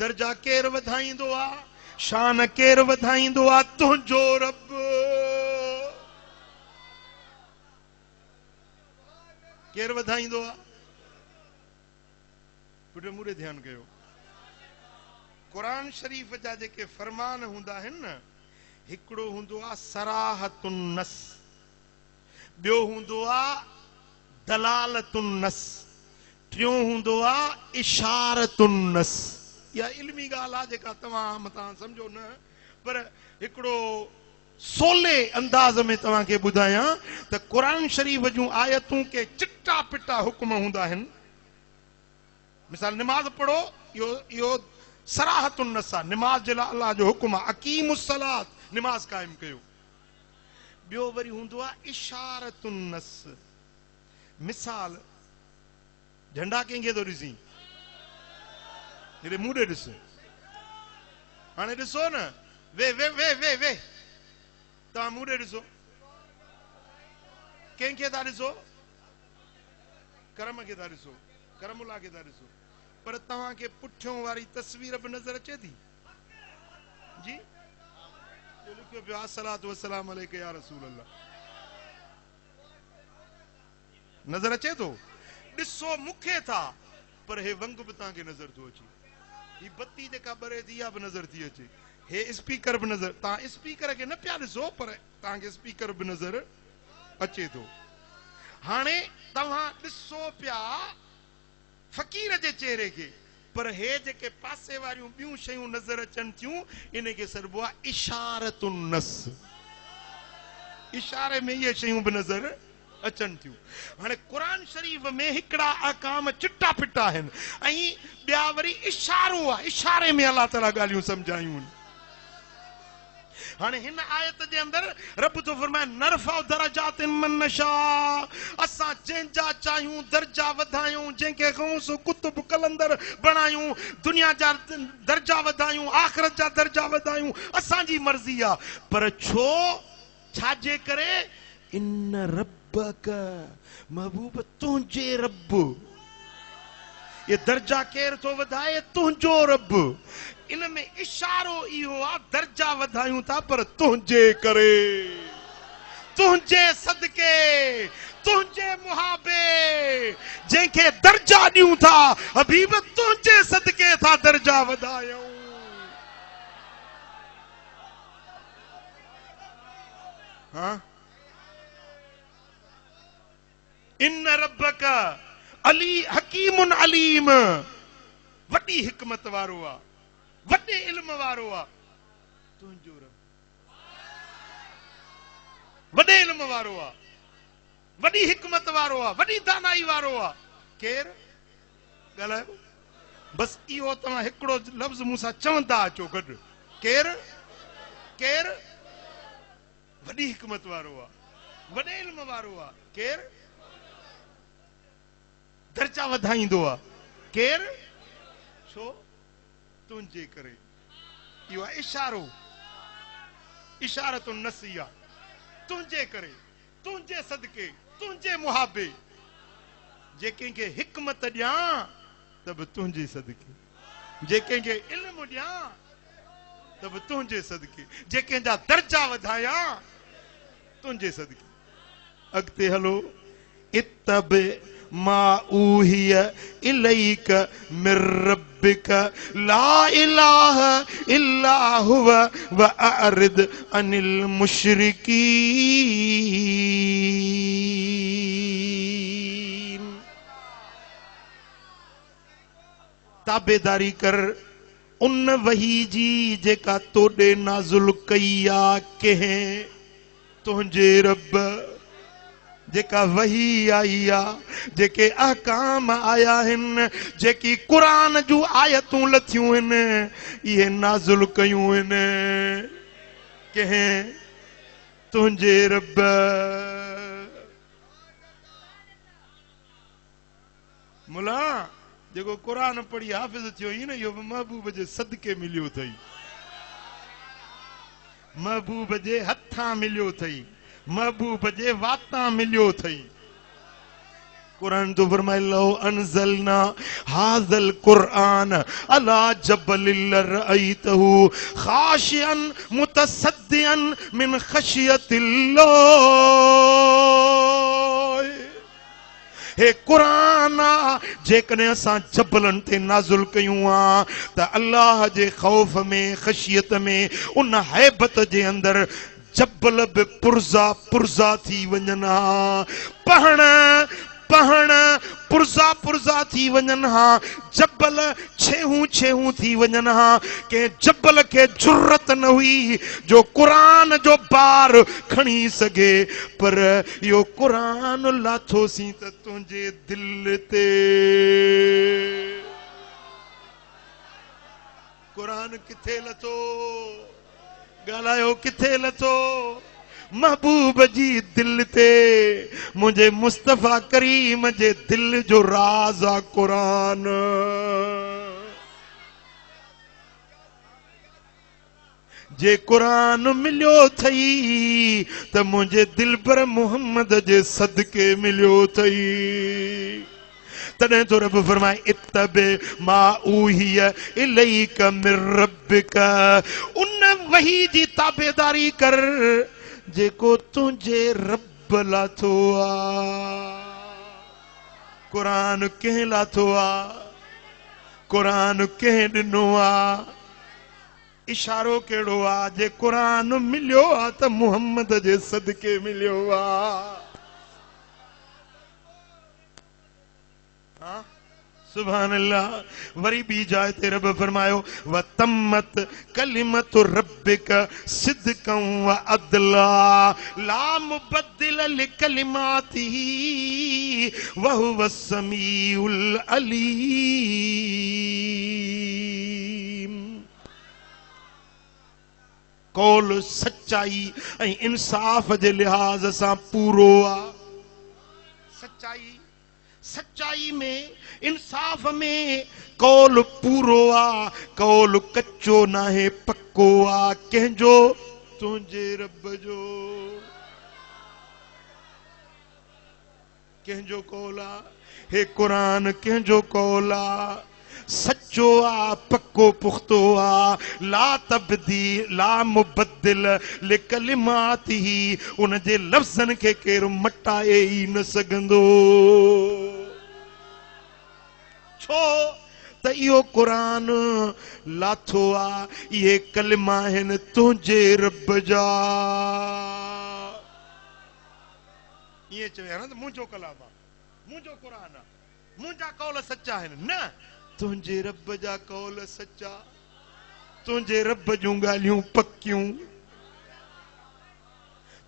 दर्जा केर वधाईंदो आहे? शान केर वधाईंदो आहे? तुंहिंजो रब। केर वधाईंदो आहे? पुट मूंॾे ध्यानु कयो। क़ुरान शरीफ़ जा जेके फरमान हूंदा आहिनि न, हिकिड़ो हूंदो आहे सराहतुन नस, ॿियो हूंदो आहे दलालतुन नस, टियों हूंदो आहे इशारतुन नस। इहा इल्मी ॻाल्हि आहे जेका तव्हां मतां सम्झो न, पर हिकिड़ो सोले अंदाज़ में तव्हांखे ॿुधायां त क़ुरान शरीफ़ जूं आयतूं के चिट्टा पिट्टा हुक्म हूंदा आहिनि। मिसाल निमाज़ पढ़ो, इहो सराहतुन नस आहे, निमाज़ जे लाइ अलाह जो हुक्म आहे, अकीमुस सलात, निमाज़ क़ाइमु कयो। ॿियो वरी हूंदो आहे इशारतुन नस। मिसाल, झंडा कंहिंखे थो ॾिसी? हेॾे मूं ॾे ॾिस। हाणे ॾिसो न, वे वे वे वे वे तव्हां मूं ॾे ॾिसो, कंहिंखे था ॾिसो? करम खे था ॾिसो, करमुला खे था ॾिसो, पर तव्हांखे पुठियों वारी तस्वीर बि नज़र अचे थी? जी लिखियो पियो अस्सलातु वस्सलाम अलैका या रसूल अल्लाह। नज़र अचे थो? ॾिसो मूंखे था पर हे वंग बि तव्हांखे नज़र थो अचे, ही बत्ती जेका ॿरे थी इहा बि नज़र थी अचे, हे स्पीकर बि नज़र, तव्हां स्पीकर खे न पिया ॾिसो पर तव्हांखे स्पीकर बि नज़र अचे थो। हाणे तव्हां ॾिसो पिया फ़क़ीर जे चेहरे खे, पर हे जेके पासे वारियूं ॿियूं शयूं नज़र अचनि थियूं इनखे सॾिबो आहे इशारतुन नस। इशारे में इहे शयूं बि नज़र अचनि थियूं। हाणे क़ुरान शरीफ़ में हिकिड़ा अहकाम चिटा पिटा आहिनि ऐं ॿिया वरी इशारो आहे, इशारे में अलाह ताला ॻाल्हियूं सम्झायूं आहिनि। हाणे हिन आयत जे अंदर रब तो फरमाए नरफा दरजातिन मन नशा, असां जंहिंजा चाहियूं दर्जा वधायूं, जंहिंखे गौस कुतुब कलंदर बणायूं, दुनिया जा दर्जा वधायूं, आख़िरत जा दर्जा वधायूं, असांजी मर्ज़ी आहे। पर छो, छाजे करे? इन रब्बक महबूब तुंहिंजे रब, ये दर्जा केर तो वधाए? तुंहिंजो रब। इन में इशारो इहो आहे दर्जा वधायूं था पर तुंहिंजे करे, तुंहिंजे सदके, तुंहिंजे मुहाबे, जंहिंखे दर्जा ॾियूं था हबीब तुंहिंजे सदके था दर्जा वधायूं। हाँ, इन रब्बक अली हकीमुन अलीम, वॾी हिकमत वारो आहे, वॾे इल्म वारो आहे तुंहिंजो रब, वॾे इल्म वारो आहे, वॾी हिकमत वारो आहे, वॾी दानाई वारो आहे। केर ॻाल्हायो? बस इहो तव्हां हिकिड़ो लफ़्ज़ मूंसां चवंदा अचो गॾु, केर? केर? वॾी हिकमत वारो आहे, वॾे इल्म वारो आहे। केर? दर्जा वधाईंदो आहे। केर? छो? तुंहिंजे करे। इहो आहे इशारो, इशारतुन नसिया, तुंहिंजे करे, तुंहिंजे सदके, तुंहिंजे मुहाबे। जे कंहिंखे हिकमत ॾियां त बि तुंहिंजे सदके, जे कंहिंखे इल्म ॾियां त बि तुंहिंजे सदके, जे कंहिंजा दर्जा वधायां तुंहिंजे सदके। अॻिते हलो, इत्तब मा ऊहिय इलैक मिर रब्बिक ला इलाहा इल्ला हुव व अरिद अनिल मुशरिकीन। ताबेदारी कर उन वही जी जेका तोॾे नाज़ुल कई आ कंहिं तुंहिंजे रब, जेका वही आई आहे, जेके अहकाम आया आहिनि, जेकी क़ुरान जूं आयतूं लथियूं आहिनि, इहे नाज़ुल कयूं आहिनि कंहिं तुंहिंजे रब। मुला जेको क़ुरान पढ़ी हाफ़िज़ थियो ई न, इहो बि महबूब जे सदके मिलियो अथई, महबूब जे हथां मिलियो अथई, महबूब जे वातां मिलियो अथई। कुरान तो फरमाए लो अनज़लना हाज़ल कुरान अला जबलिल लरअयतहु खाशिअन मुतसद्दिअन मिन खशियतिल्लाह। हे कुरान जेकॾहिं असां जबलनि ते नाज़ुल कयूं आ त अल्लाह जे खौफ में, ख़शियत में, उन हैबत जे अंदर जबल बि पुरज़ा पुरज़ा थी वञनि हा, पहण पहण पुरज़ा पुरज़ा थी वञनि हा, जबल छेहूं छेहूं थी वञनि हा। कंहिं जबल खे जुर्रत न हुई जो क़ुरान जो बार खणी सघे, पर इहो क़ुरान लाथोसीं त तुंहिंजे दिल ते। क़ुरान किथे लथो? ॻाल्हायो, किथे लथो? महबूब जी दिल ते, मुंहिंजे मुस्तफ़ा करीम जे दिल जो राज़ आ क़ुरान। जे क़ुरान मिलियो अथई त मुंहिंजे दिल पर मोहम्मद जे सदके मिलियो अथई। तॾहिं तो रब फरमाए इत्तबे मा ऊहिय इलैक मिर रब्बिक, उन वही जी ताबेदारी कर जेको तुंहिंजे रब लाथो आ। कुरान कंहिं लाथो आ, कुरान कंहिं ॾिनो आ, इशारो कहिड़ो आ, जे कुरान मिलियो आ त मुहम्मद जे सदके मिलियो आ। सुभान अल्लाह। वरी बी जाए ते रब फरमायो व तम्मत कलिमत रब्बिक सिद्कम व अदला ला मुबद्दिल लिकलिमातिही व हुव समीउल अलीम। कौल सच्चाई ऐं इंसाफ जे लिहाज सां पूरो आ। सच्चाई में, इंसाफ में कौल पूरो आ, कौल कच्चो नाहे पक्को आ। कंहिंजो? तुंहिंजे रब जो। कंहिंजो कौल आ? हे कुरान कंहिंजो कौल आ? सच्चो आ, पक्को पुख्तो आ। ला तब्दी ला मुबद्दिल लिकलिमातिही, उन जे लफ्ज़न खे केरु मटाए ई न सघंदो। छो त इहो कुरान लाथो आ, इहे कलिमा आहिनि तुंहिंजे रब जा। इहे चवे न त मुंहिंजो कलाम आहे, मुंहिंजो कुरान आहे, मुंहिंजा कौल सचा आहिनि। न, तुंहिंजे रब जा कौल सचा, तुंहिंजे रब जूं ॻाल्हियूं पकियूं।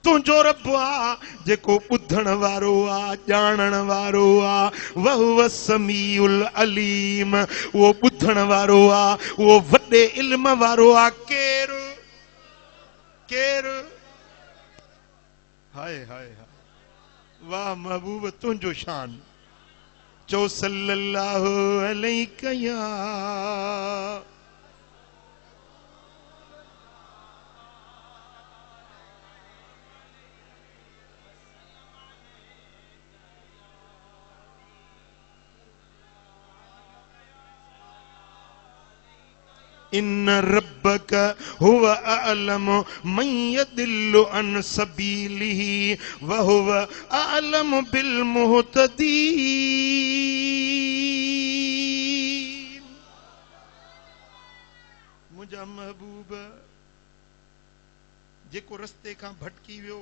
तुंहिंजो रब आ जेको ॿुधण वारो आ, ॼाणण वारो आ। वहुव समीउल अलीम, उहो ॿुधण वारो आ, उहो वॾे इल्म वारो आ। केरु? केरु? हाय हाय हाय, वाह महबूब तुंहिंजो शान। चो सल्लल्लाहु अलैहि या इन रब्बक हुव अअलमु मन यदिल्लु अन सबीलिही व हुव अअलमु बिल मुहतदीन। मुंहिंजा महबूब जेको रस्ते खां भटकी वियो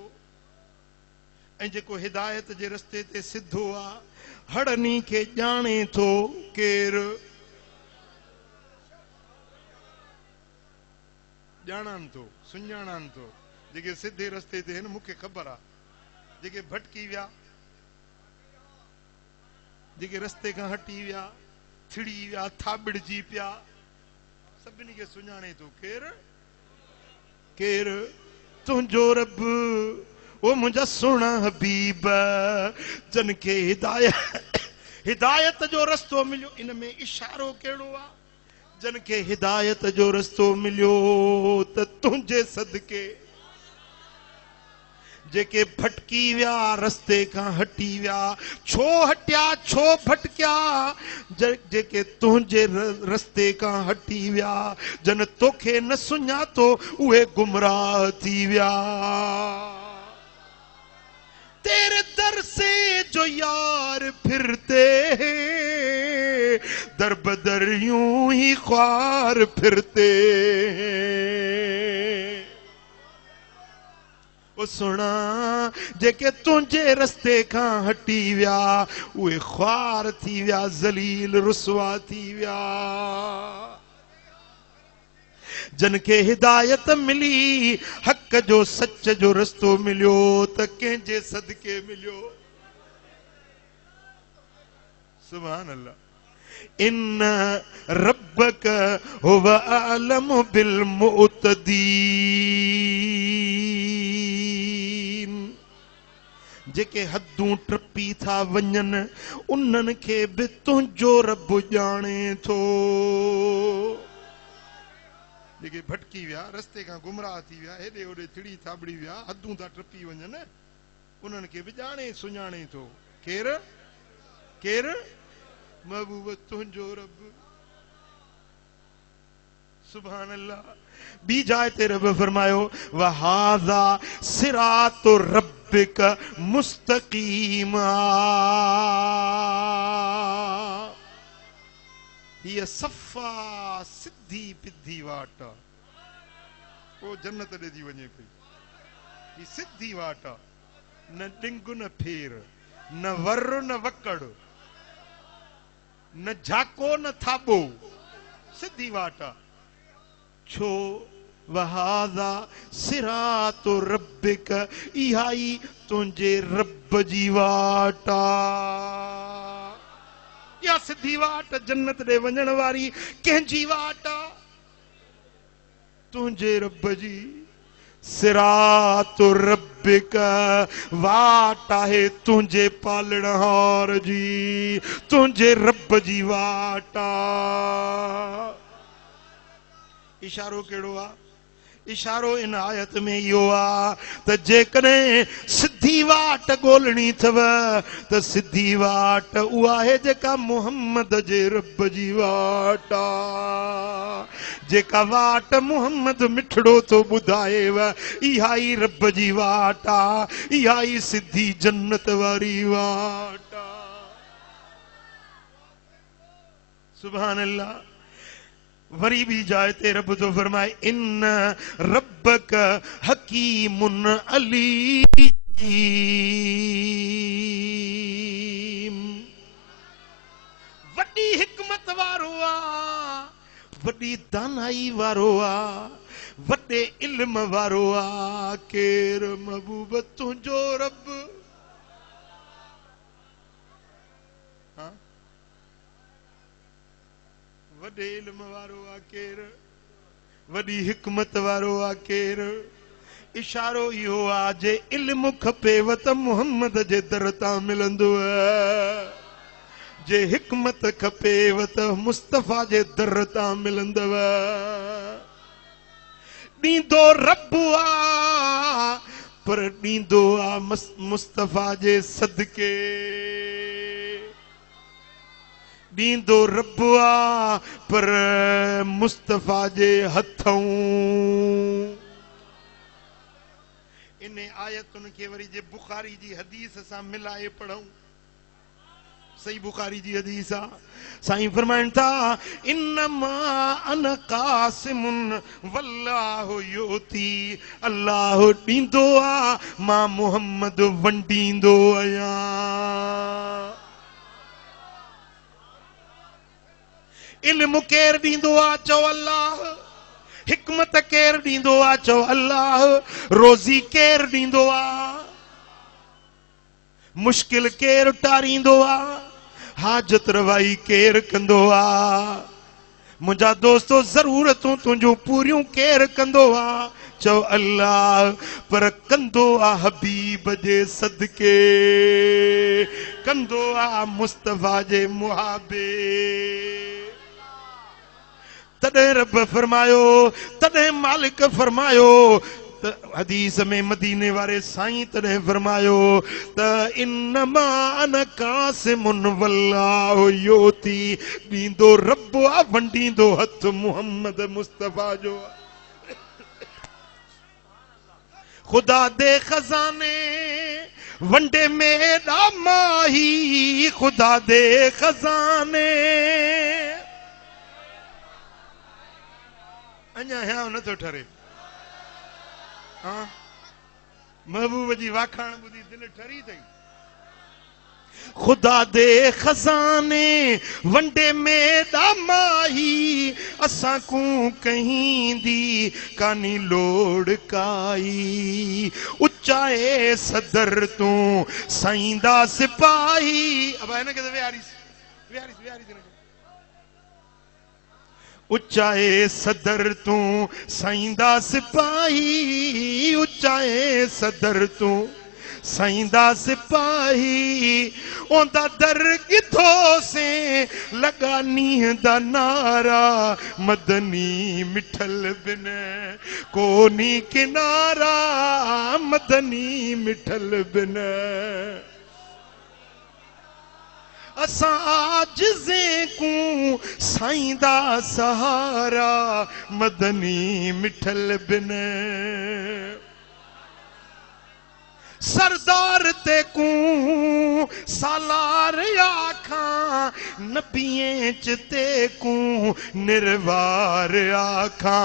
ऐं जेको हिदायत जे रस्ते ते सिधो आ, हड़नी खे ॼाणे थो। केरु? ॼाणनि थो, सुञाणनि थो। जेके सिधे रस्ते ते आहिनि मूंखे ख़बर आहे, जेके भटकी विया, जेके रस्ते खां हटी विया, थिड़ी विया, थाबिड़जी पिया, सभिनी खे सुञाणे थो। केरु? केरु? तुंहिंजो रब, ओ मुंहिंजा सुहिणा हबीब, जन खे हिदायत जो रस्तो मिलियो। इन में इशारो कहिड़ो आहे? जन खे हिदायत जो रस्तो मिलियो त तुंहिंजे सदके। जेके भटकी विया, रस्ते खां हटी विया, छो हटिया, छो भटकिया? जेके तुंहिंजे रस्ते खां हटी विया, जन तोखे न सुञातो, उहे गुमराह थी विया। तेरे दर से जो यार फिरते हैं, दर बदर यूं ही ख्वार फिरते हैं। ओ सुना, जेके तुंहिंजे रस्ते खां हटी विया, उहे ख्वार थी विया, ज़लील रुसवा थी विया। जन खे हिदायत मिली, हक़ जो सच जो रस्तो मिलियो, त कंहिंजे सदके मिलियो? सुभान अल्लाह। इन रब्बक हुव अअलमु बिल मुअतदीन। जेके हदूं टपी था वञनि, उन्हनि खे बि तुंहिंजो रब ॼाणे थो। जेके भटकी विया, रस्ते खां गुमराह थी विया, हेॾे होॾे थिड़ी थाबड़ी विया, हदूं था टपी वञनि, उन्हनि खे बि ॼाणे सुञाणे थो। केरु? केरु? महबूब तुंहिंजो रब। सुभान अल्लाह। ॿी जाइ ते रब फरमायो वहाज़ा सिरातो रब रब्बिक मुस्तकीमा। ये सफ़ा सिद्धी पिद्धी वाट वो जन्नत दे दी वने पई। ये सिद्धी वाट न डिंग न फेर न वर न वकड़ न झाको न थाबो सिद्धी वाट। छो वहादा सिरातो रब्बिक इहाई तुंजे रब जी वाटा। या सिद्धी वाट जन्नत दे वञण वारी कंहिंजी वाट तुंहिंजे रब जी। सिरातो रब्बिक वाट आहे तुंहिंजे पालणहार जी तुंहिंजे रब जी वाट। इशारो कहिड़ो आहे? इशारो इन आयत में इहो आहे त जेकॾहिं सिधी वाट ॻोल्हणी अथव त सिधी वाट उहा आहे जेका मुहम्मद जे रब जी वाट आहे। जेका वाट मुहम्मद मिठड़ो थो ॿुधाएव इहा ई रब जी वाट आहे। इहा ई सिधी जन्नत वारी वाट आहे। सुभान अल्लाह। वरी भी जायते रब तो फरमाए इन रब्बक हकीमुन अलीम। वडी हिकमत वारो आ वडी दानाई वारो आ वडे इल्म वारो आ। केर महबूब तुंहिंजो रब। वडे इल्म वारो आ केर वडी हिकमत वारो आ केर। इशारो इहो आ जे इल्म खपेव त मुहम्मद जे दर तां मिलंदो। जे हिकमत खपेव त मुस्तफा जे दर तां मिलंदव। ॾींदो रब आ पर ॾींदो आ मुस्तफा जे सदके। ॾींदो रब आ पर मुस्तफा जे हथों। इन आयतुनि खे वरी जे बुखारी जी हदीस सां मिलाए पढ़ूं। सही बुखारी जी हदीस आ। साईं फरमाइनि था इन्नमा अन कासिमुन वल्लाहु युती। अल्लाह ॾींदो आ मां मुहम्मद वंडींदो आहियां। इल्म केर ॾींदो आहे चओ अल्लाह। हिकमत केर ॾींदो आहे चओ अल्लाह। रोज़ी केर ॾींदो आहे? मुश्किल केर टारींदो आहे? हाजत रवाई केर कंदो आहे? मुंहिंजा दोस्तो ज़रूरतूं तुंहिंजूं पूरियूं केर कंदो आहे? चओ अल्लाह। पर कंदो आहे हबीब जे सदके कंदो आहे मुस्तफा जे मुहाबे। तॾहिं रब फरमायो तॾहिं मालिक फरमायो त हदीस में मदीने वारे साईं तॾहिं फरमायो त इन्नमा अन कासिमुन वल्लाहु युती। ॾींदो रब आ वंडींदो हथ मुहम्मद मुस्तफा जो। खुदा दे खजाने वंडे मेरा माही। खुदा दे खजाने अञा ह्या नथो ठरे। हाँ महबूब जी वाखाण ॿुधी दिलि ठरी अथई। खुदा दे खजाने वंडे में माही असां को कहीं दी कानी लोड़ काई। उच्चाए सदर तू साईंदा सिपाही। अब है ना कहते विहारिस विहारिस विहारिस उच्चाए सदर तू साईंदा सिपाही। उच्चाए सदर तू साईंदा सिपाही। ओंदा दर किथो से लगा नीह दा नारा। मदनी मिठल बिन कोनी किनारा। मदनी मिठल बिन असां आजिज़े को साईंदा सहारा। मदनी मिठल बिन सरदार ते कू सालार आखां नबियें च ते कू निर्वार आखां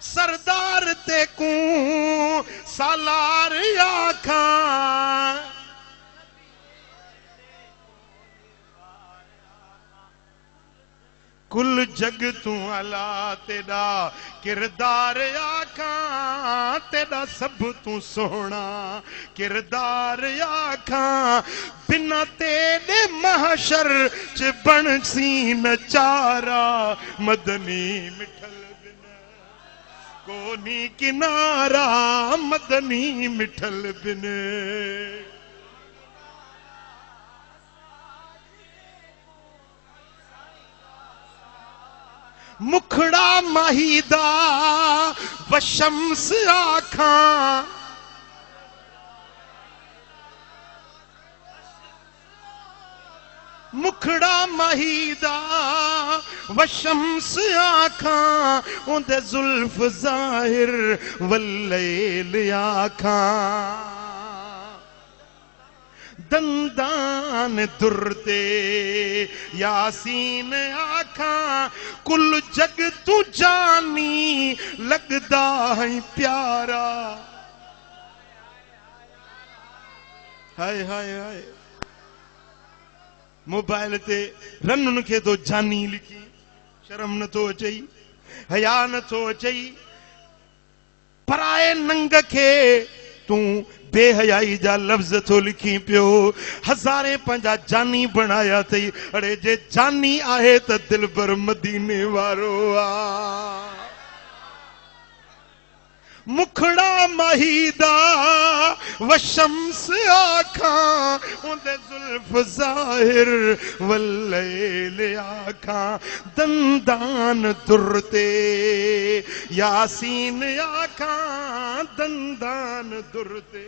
सरदार ते कू सालार आखां कुल जग तू अला तेरा किरदार आखां तेरा सब तू सोना किरदार आखां बिना तेरे महशर च बनसी नचारा मदनी मिठल बिन कोनी किनारा मदनी मिठल बिन मुखड़ा माहीदा वशम्स आखां मुखड़ा माहीदा वशम्स आखां उंदे जुल्फ जाहिर वल्लैल आखां दंदान दुर्दे यासीन आखां कुल जग तू जानी लगदा है प्यारा हाय हाय हाय मोबाइल ते रन के तो जानी लिखी शर्म न तो अचई हया न तो अचई पराए नंग के तू बेहयाई जा लफ्ज तो लिखी पियो हजारे पंजा जानी बनाया थई अरे जे जानी आहे त दिल भर मदीने वारो आ मुखड़ा माहीदा वशम्स आखां उंदे जुल्फ जाहिर वल्लैल आखां दंदान दुरते यासीन आखां दंदान दुरते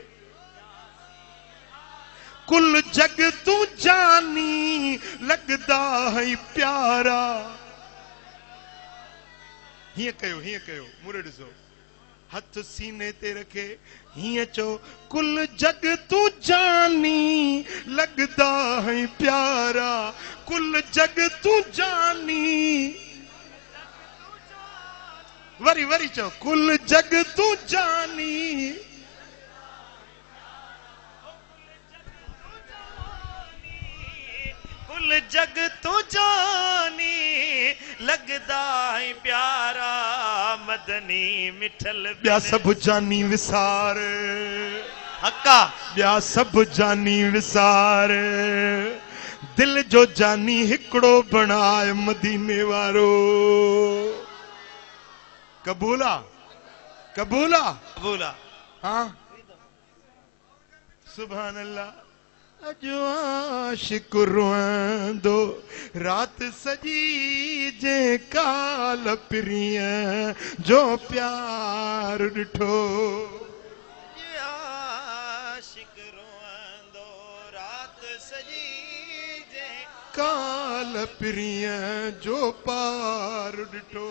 कुल जग तू जानी लगदा है प्यारा हिय कयो मुरे ॾिसो हथ सीने ते रखे हिय चो कुल जग तू जानी लगदा है प्यारा कुल जग तू जानी वरी वरी चो कुल जग तू जानी कुल जग तू जानी लगदा है प्यारा मदनी मिठल ॿिया सब जानी विसार हक्का ॿिया सब जानी विसार दिल जो जानी हिकड़ो बनाए मदीने वारो कबूला कबूला कबूला हाँ सुभान अल्लाह अजो आशिक रोंदो रात सजी जे काल पिरिय जो प्यार ॾिठो आशिक रोंदो रात सजी जे काल पिरिय जो पार ॾिठो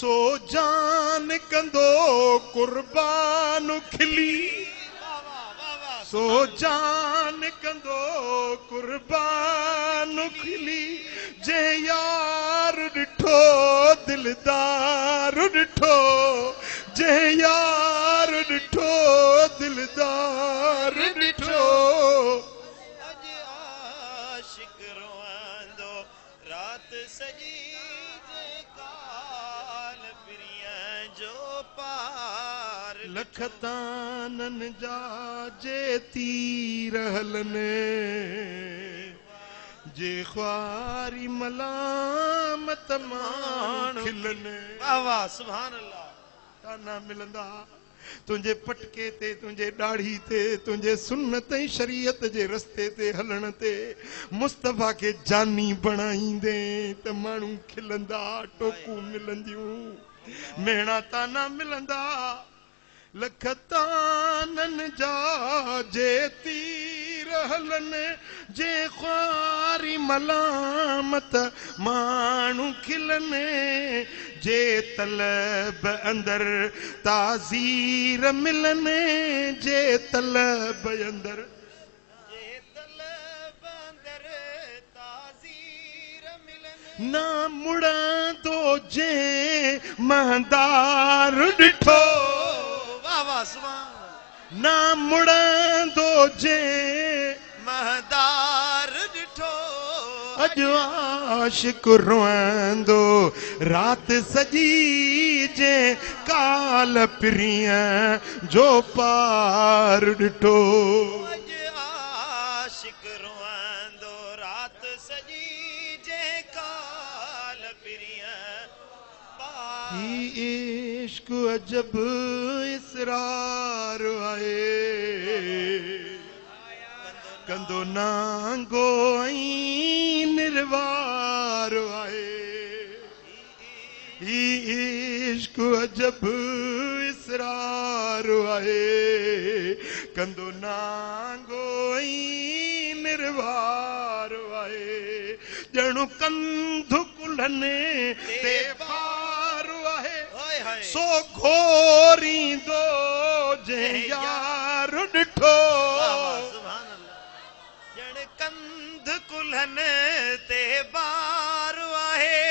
सो जान कंदो कुर्बान खिली सो जान कंदो कुर्बान खिली जे यार ॾिठो दिलदार ॾिठो जे यार ॾिठो दिलदार ॾिठो अज आशिक रोंदो रात सजी जे काल पिरिय जो पार लखतानन जा जे तीर हलने जे ख्वारी मलामत मान खिलने वाह सुभान अल्लाह ताना मिलंदा तुझे पटके ते तुझे दाढ़ी ते तुझे सुन्नत शरीयत जे रस्ते ते हलण ते मुस्तफा के जानी बनाईंदे त माण्हू खिलंदा टोकू मिलंदियूं मेणा ताना मिलंदा लखतानन जा जे तीर हलने जे ख्वारी मलामत माण्हू खिलने जे तलब अंदर ताज़ीर मिलने जे तलब अंदर ना मुड़ा तो जे महदार डिठो वाह वाह सुभान ना मुड़ा तो जे महदार डिठो अजो आशिक रोंदो रात सजी जे काल प्रिया जो पार डिठो अज आशिक रोंदो रात सजी जे काल प्रिया ही इश्क अजब इसरार आए कंदो नांगो आई निर्वार आए ही इश्क अजब इसरार आए कंदो नांगो आई निर्वार आए जणु कंधु कुलने ते पार आए हाय हाय सो घोरी दो जे यार डिठो सुभान अल्लाह जण कंध कुल्हन ते बार आहे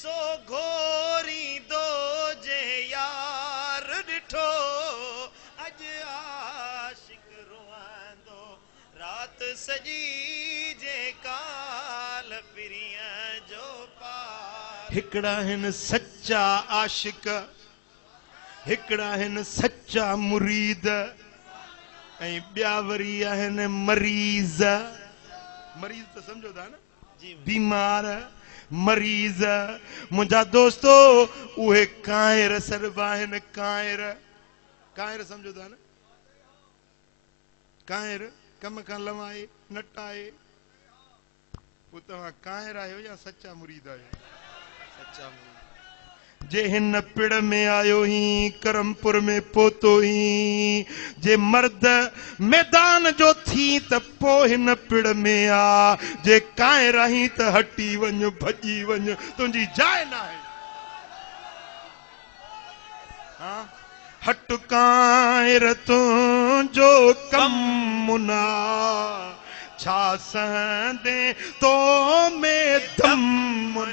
सो घोरी दो जे यार डिठो अज आशिक रोंदो रात सजी जे काल प्रिया जो पार हिकड़ा हिन सच्चा आशिक हिकड़ा हिन सच्चा मुरीद ऐं ॿिया वरी आहिनि मरीज़ मरीज़ त सम्झो था न जी बीमार मरीज़ मुंहिंजा दोस्तो उहे कायर सॾिबा आहिनि कायर कायर सम्झो था न कायर कम खां लवाए नटाए पोइ तव्हां कायर आहियो या सच्चा मुरीद आहियो सच्चा जे हिन पिड़ में आयो ही करमपुर में पोतो ही जे मर्द मैदान जो थी त पो हिन पिड़ में आ जे कांइ रही त हटी वञ भॼी वञ तुंहिंजी जाइ न आहे हाँ हट कांइ तुंहिंजो कम ना छा सहंदे तो में दम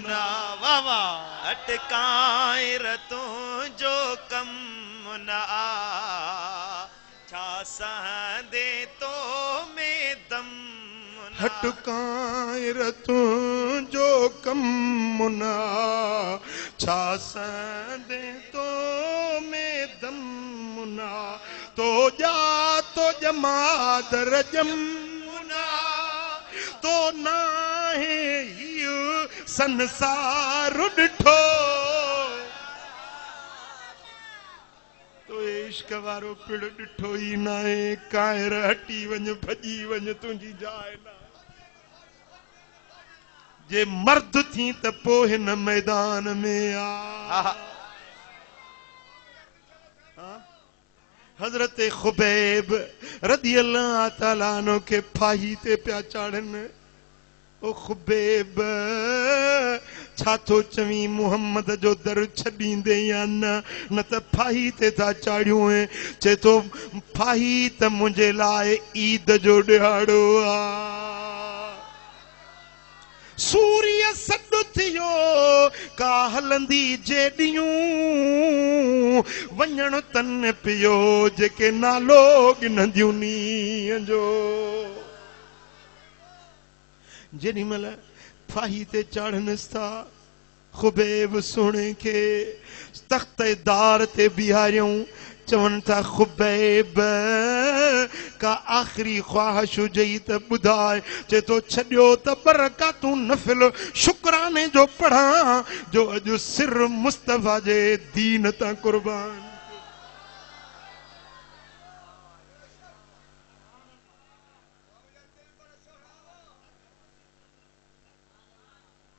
ना वाह वाह अटकाए रतों जो कम न आ छा सहंदे तो में दम न आ। हटकाए तुंहिंजो कम ना छा सहंदे तो में दम ना तो जा तो जमादर जमुना तो ना है संसार डिठो तो इश्क वारो पिड़ डिठो ही ना है कायर हटी वञ भॼी वञ तुंहिंजी जाइ न जे मर्द थी त पोइ हिन मैदान में आ हज़रत खुबैब रज़ी अल्लाह ताला अन्हु खे फाही ते पिया चाढ़नि ओ खुबैब छा थो चवीं मुहम्मद जो दर छॾींदे या न न त फाही ते था चाढ़ियूं चए थो फाही त मुंहिंजे लाइ ईद जो ॾिहाड़ो आ सूर्य सॾु थियो का हलंदी जेॾियूं वञण तन पियो जेके नालो गिनंदियूं नीअ जो जेॾी महिल फाही ते चाढ़निसि था खुबैब सुणे खे तख़्त दार ते बीहारियऊं चवनि था खुबैब का आख़िरी ख्वाहिश हुजई त ॿुधाए चए थो छॾियो त बरकातूं नफ़िल शुक्राने जो पढ़ां जो अॼु सिर मुस्तफ़ा जे दीन तां क़ुर्बान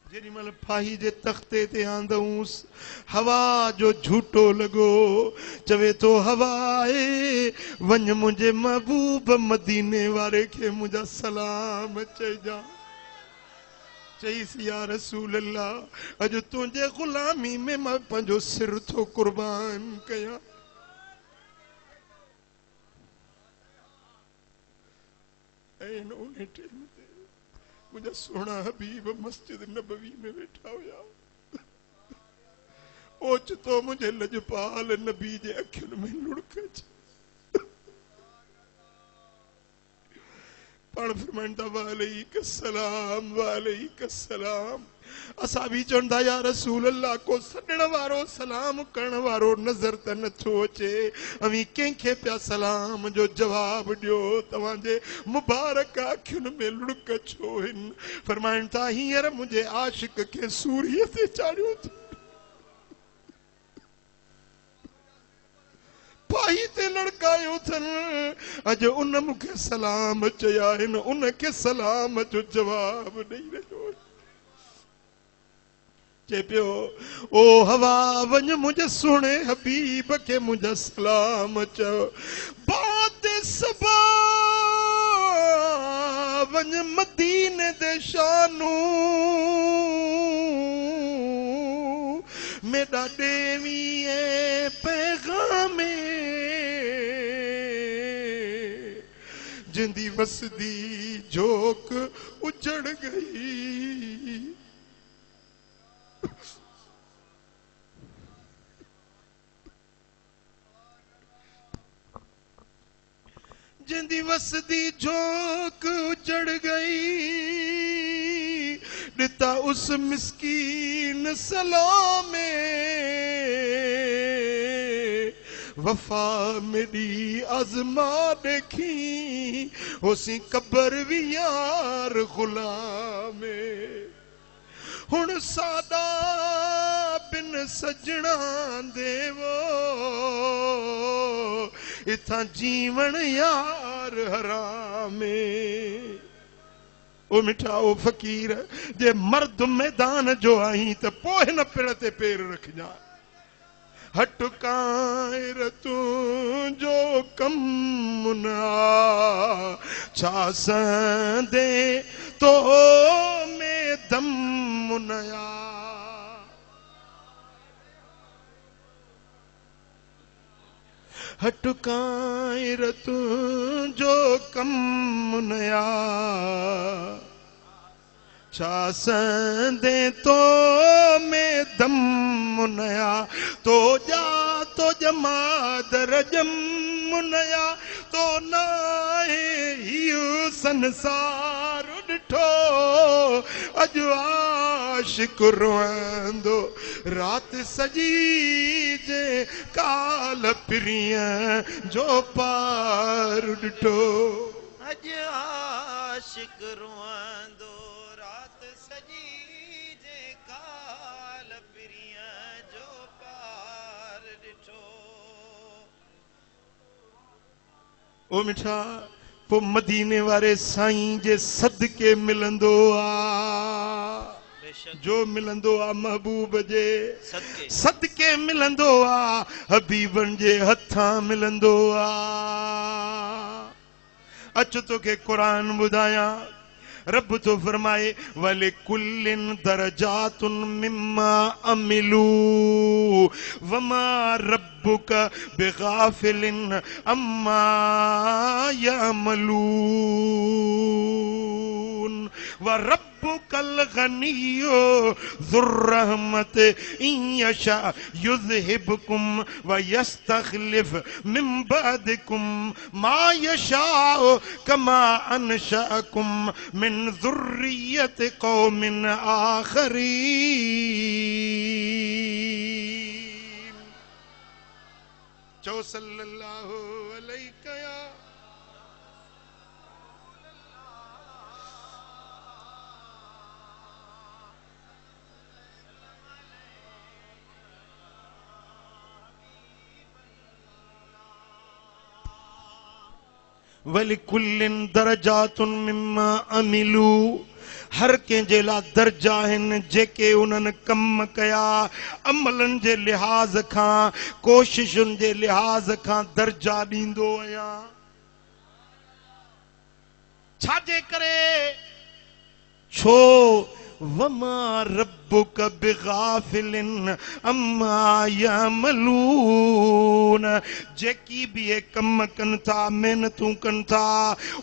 जेॾी महिल फाही जे तख़्ते ते आंदऊंसि हवा जो झूटो लॻो चवे थो हवाए वञ मुंहिंजे महबूब मदीने वारे खे मुंहिंजा सलाम चइजां चईसि या रसूल अल्लाह अज तुंहिंजे गुलामी में मां पंहिंजो सिर थो कुर्बान कयां। ऐं उन टाइम ते मुंहिंजा सोना हबीब मस्जिद नबवी में वेठा हुया। ओचितो मुंहिंजे लजपाल नबी जे अखियुनि में लुड़क अचे। पाण फरमाइनि था वालेकुम सलाम वालेकुम सलाम। असां बि चवनि था या रसूल अल्लाह को सॾण वारो सलाम करण वारो नज़र त नथो अचे, अवी कंहिंखे पिया सलाम जो जवाब ॾियो, तव्हांजे मुबारक अखियुनि में लुड़क छो आहिनि। फरमाइनि था हींअर मुंहिंजे आशिक खे सूरीअ ते चाढ़ियो थी, पाही ते लड़कायो अथनि, अॼु उन मूंखे सलाम चया आहिनि, उनखे सलाम जो जवाब ॾेई रहियो आहे। चए पियो ओ हवा वञ मुंहिंजे सुहिणे हबीब खे मुंहिंजा सलाम चओ। बात सबा वञ मदीने दे शानू मेरा देवी पैगामे जिंदी वसदी जोक उजड़ गई। जिंदी वसदी जोक उजड़ गई, दिता उस मिस्कीन सलामे वफा मेरी आजमा देखी होसी कबर भी यार गुलामे। हुण सादा बिन सजना देवो इथा जीवन यार हरामे। ओ मिठा ओ फकीर जे मर्द मैदान जो आई त पोइ न पेड़ ते पेर रखजा। हटकाएर तुंहिंजो कम ना छा संदे तो में दम नया। हटकाएर तुंहिंजो कम नया छा संदे तो में दम नया। तो जा तो जमादर जम नया तो नाहे हियो संसार ॾिठो अॼु आशिक रोअंदो रात सजी जे काल पिरीअ जो पार ॾिठो। अॼु आशिक रोअंदो रात सजी जे काल पिरीअ जो पार ॾिठो। ओ मिठा पो मदीने वारे साईं जे सदके मिलंदो आ, जो मिलंदो आ महबूब जे सदके मिलंदो आ, हबीबन जे हथां मिलंदो आ। अच तोखे कुरान ॿुधायां, रब तो फरमाए वले कुल्लिन दरजातुन मिम्मा अमिलू वमा रब्बुक बिगाफिलिन अम्मा यअमलून व रब्बुकल गनिय्यु ज़ुर रहमत इन यशा युज़हिबकुम व यस्तखलिफ मिन बअदिकुम मा यशाउ कमा अनशअकुम मिन ज़ुर्रियत कौमिन आखरीन। चो सल्लल्लाहु अलैहि वलिकुल्लिन दरजातुन मिम्मा अमिलू। हर कंहिंजे लाइ दर्जा आहिनि जेके उन्हनि कम कया, अमलनि जे लिहाज़ खां कोशिशुनि जे लिहाज़ खां दर्जा ॾींदो आहियां। छाजे करे? छो वमा रब्बुक बिगाफिलिन अम्मा यामलून। जेकी भी ये कम कन था मेहनतूं कन था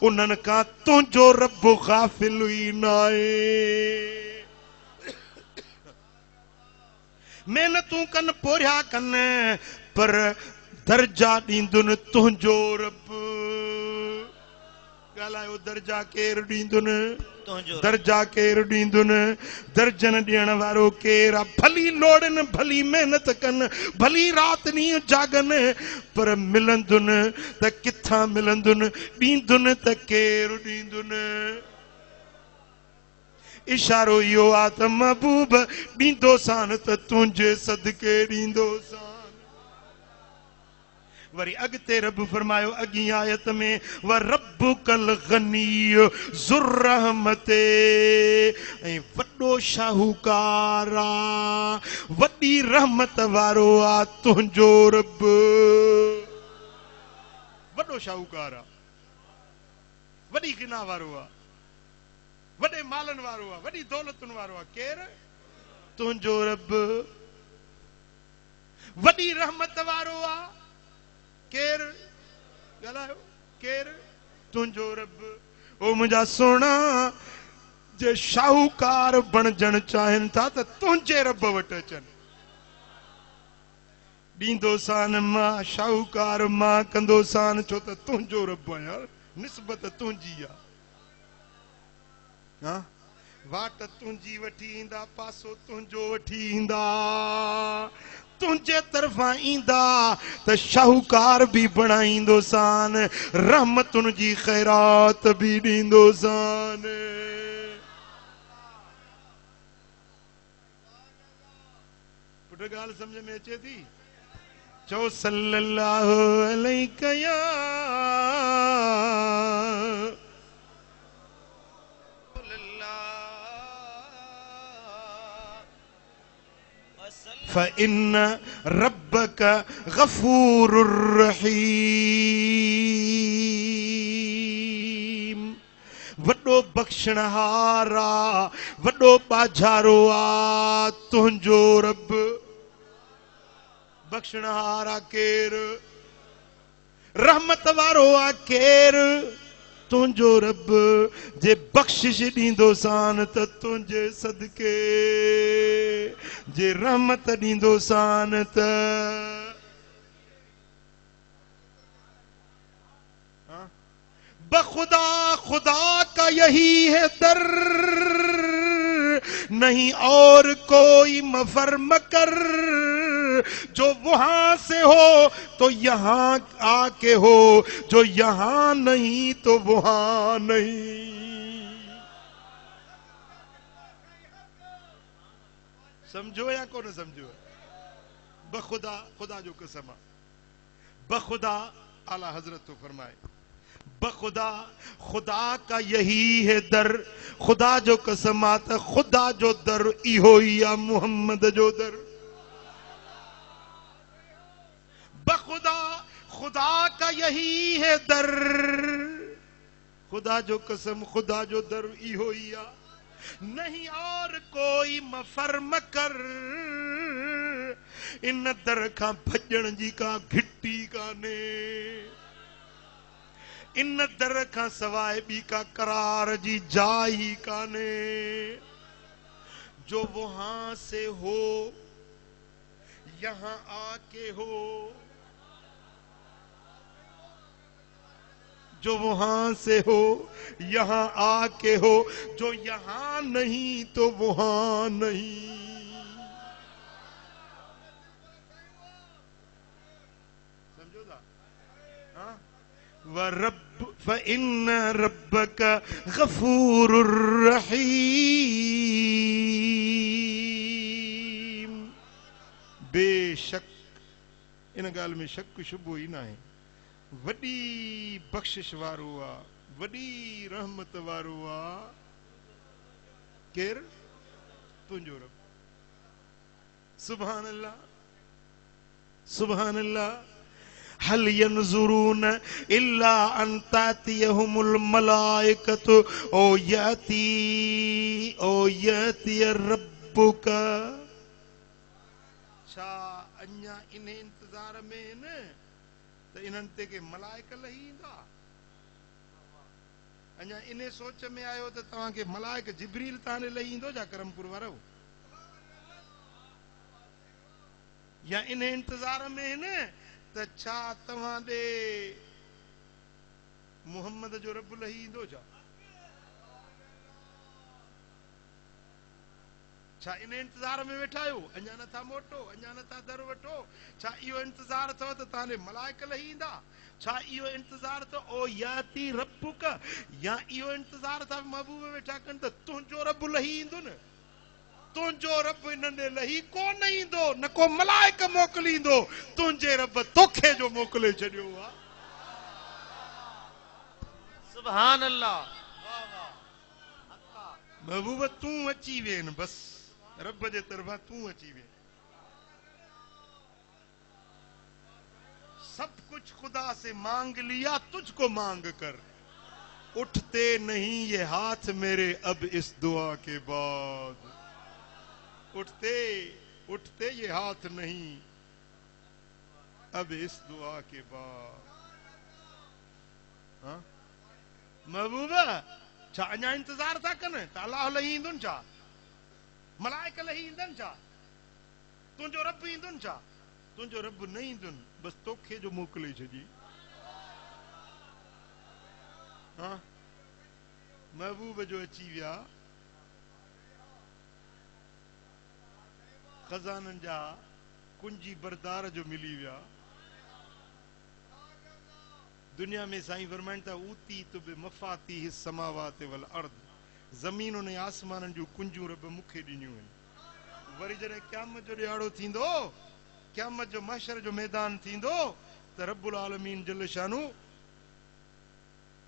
उन्हनि खां तुंहिंजो रब गाफिल ई न आहे। मेहनतूं कन पोरिया कन पर दर्जा ॾींदुनि तुंहिंजो रब। ॻाल्हायो दर्जा केरु ॾींदुनि? तुंहिंजो रब। दर्जा केरु ॾींदुनि? दर्जन ॾियण वारो केरु आहे? भली लोड़नि भली मेहनत कनि भली राति ॾींहुं जागनि पर मिलंदुनि त किथां मिलंदुनि? ॾींदुनि त केरु ॾींदुनि? इशारो इहो आहे त महबूब ॾींदोसान त तुंहिंजे सदके ॾींदोसान। वरी अॻिते रब फरमायो अॻी आयत में व रब्बुकल गनी ज़ुर रहमते, ऐं वॾो शाहूकार आ वॾी रहमत वारो आ तुंहिंजो रब। वॾो शाहूकार आ वॾी गिना वारो आ वॾे मालनि वारो आहे वॾी दौलतुनि वारो आहे। केरु? तुंहिंजो रब। वॾी रहमत वारो आहे केरु? ॻाल्हायो केरु? तुंहिंजो रब। ओ मुंहिंजा सोना जे शाहूकार बणजण चाहिनि था त तुंहिंजे रब वटि अचनि। ॾींदोसान मां शाहूकार मां कंदोसान छो त तुंहिंजो रब आहियां निस्बत तुंहिंजी आहे। हाँ? वाट तुंहिंजी वठी ईंदा पासो तुंहिंजो वठी ईंदा तुंहिंजे तरफ़ां ईंदा त शाहूकार बि बणाईंदोसान रहमतुनि जी ख़ैरात बि ॾींदोसान। पुट ॻाल्हि सम्झ में अचे थी? चओ सल्लल्लाहु अलैहि या फ़इन्न रब्बक गफ़ूरुर रहीम। वॾो बख़्शणहार आ वॾो बाझारो आ तुंहिंजो रब। बख़्शणहार आ केरु? रहमत वारो आ केरु? तुंहिंजो रब। जे बख़्शिश ॾींदोसान त तुंहिंजे सदके, जे रहमत ॾींदोसान त बखुदा खुदा का यही है दर नहीं और कोई मफर मकर। जो वहां से हो तो यहां आके हो जो यहां नहीं तो वहां नहीं। समझो या को न समझो? बखुदा खुदा जो कसम आहे। बखुदा आला हजरत तो फरमाए बखुदा खुदा का यही है दर। खुदा जो कसम आहे त खुदा जो दर इहो ई आहे मुहम्मद जो दर। बखुदा खुदा का यही है दर। खुदा जो कसम खुदा जो दर इहो ई आहे नहीं और कोई मफर मकर। इन दर खां भॼण जी का घिटी कान्हे। इन दर खां सवाइ ॿी का करार जी जाइ ही कान्हे। जो वहां से हो यहां आके हो जो वहां से हो यहां आके हो जो यहां नहीं तो वहां नहीं। समझो था? हाँ? व रब फ़इन्न रब्बक गफ़ूरुर रहीम। बेशक इन ॻाल्हि में शक शुबो ई न आहे वॾी बख़्शिश वारो आहे वॾी रहमत वारो आहे केरु? तुंहिंजो रब। सुभान अल्लाह सुभान अल्लाह। हल यंजुरून इल्ला अन तातियहुमुल मलाइकतु ओ यती रब्बुका। छा अञा इन इंतजार में न त इन्हनि ते के मलाइक लही ईंदा? अञा इन सोच में आयो त तव्हांखे मलाइक जिब्रील ताने लही ईंदो छा करमपुर वारो? या इन इंतजार में न त छा तव्हां ॾे मुहम्मद जो रब लही ईंदो छा? छा इन इंतजार में वेठा आहियो? अञा नथा मोटो, अञा नथा दर वठो? छा इहो इंतजार अथव त तव्हां ॾे मलाइक लही ईंदा? छा इहो इंतजार त ओ याती रब्बुक, या इहो इंतजार था महबूब वेठा कनि त तुंहिंजो रब लही ईंदो न? तुंहिंजो रब इन्हनि ॾे लही कोन ईंदो, न को मलाइक मोकिलींदो, तुंहिंजे रब तोखे जो मोकिले छॾियो आहे। सुभान अल्लाह। महबूब तूं अची वेन, बस रब जे तरफ़ां तूं अची वे। सब कुछ खुदा से मांग लिया, तुझको मांग कर। उठते नहीं ये हाथ मेरे अब इस दुआ के बाद। उठते उठते ये हाथ नहीं अब इस दुआ के बाद। हाँ महबूबा, छा अञा इंतजार था कनि त अलाह लही ईंदुनि छा? मलाइक लही ईंदनि छा? तुंहिंजो रब ईंदुनि छा? तुंहिंजो रब न ईंदुनि, बस तोखे जो मोकिले छॾी। हाँ महबूब जो अची विया, खजाननि जा कुंजी बरदार जो मिली विया। दुनिया में साईं फरमाइनि था ऊती तो बि मफ़ाती हिस समावात वल अर्द, ज़मीन ने आसमाननि जूं कुंजूं रब मूंखे ॾिनियूं आहिनि। वरी जॾहिं क़यामत जो ॾियारो थींदो, क़यामत जो महशर जो मैदान थींदो त रब्बुल आलमीन जल शानु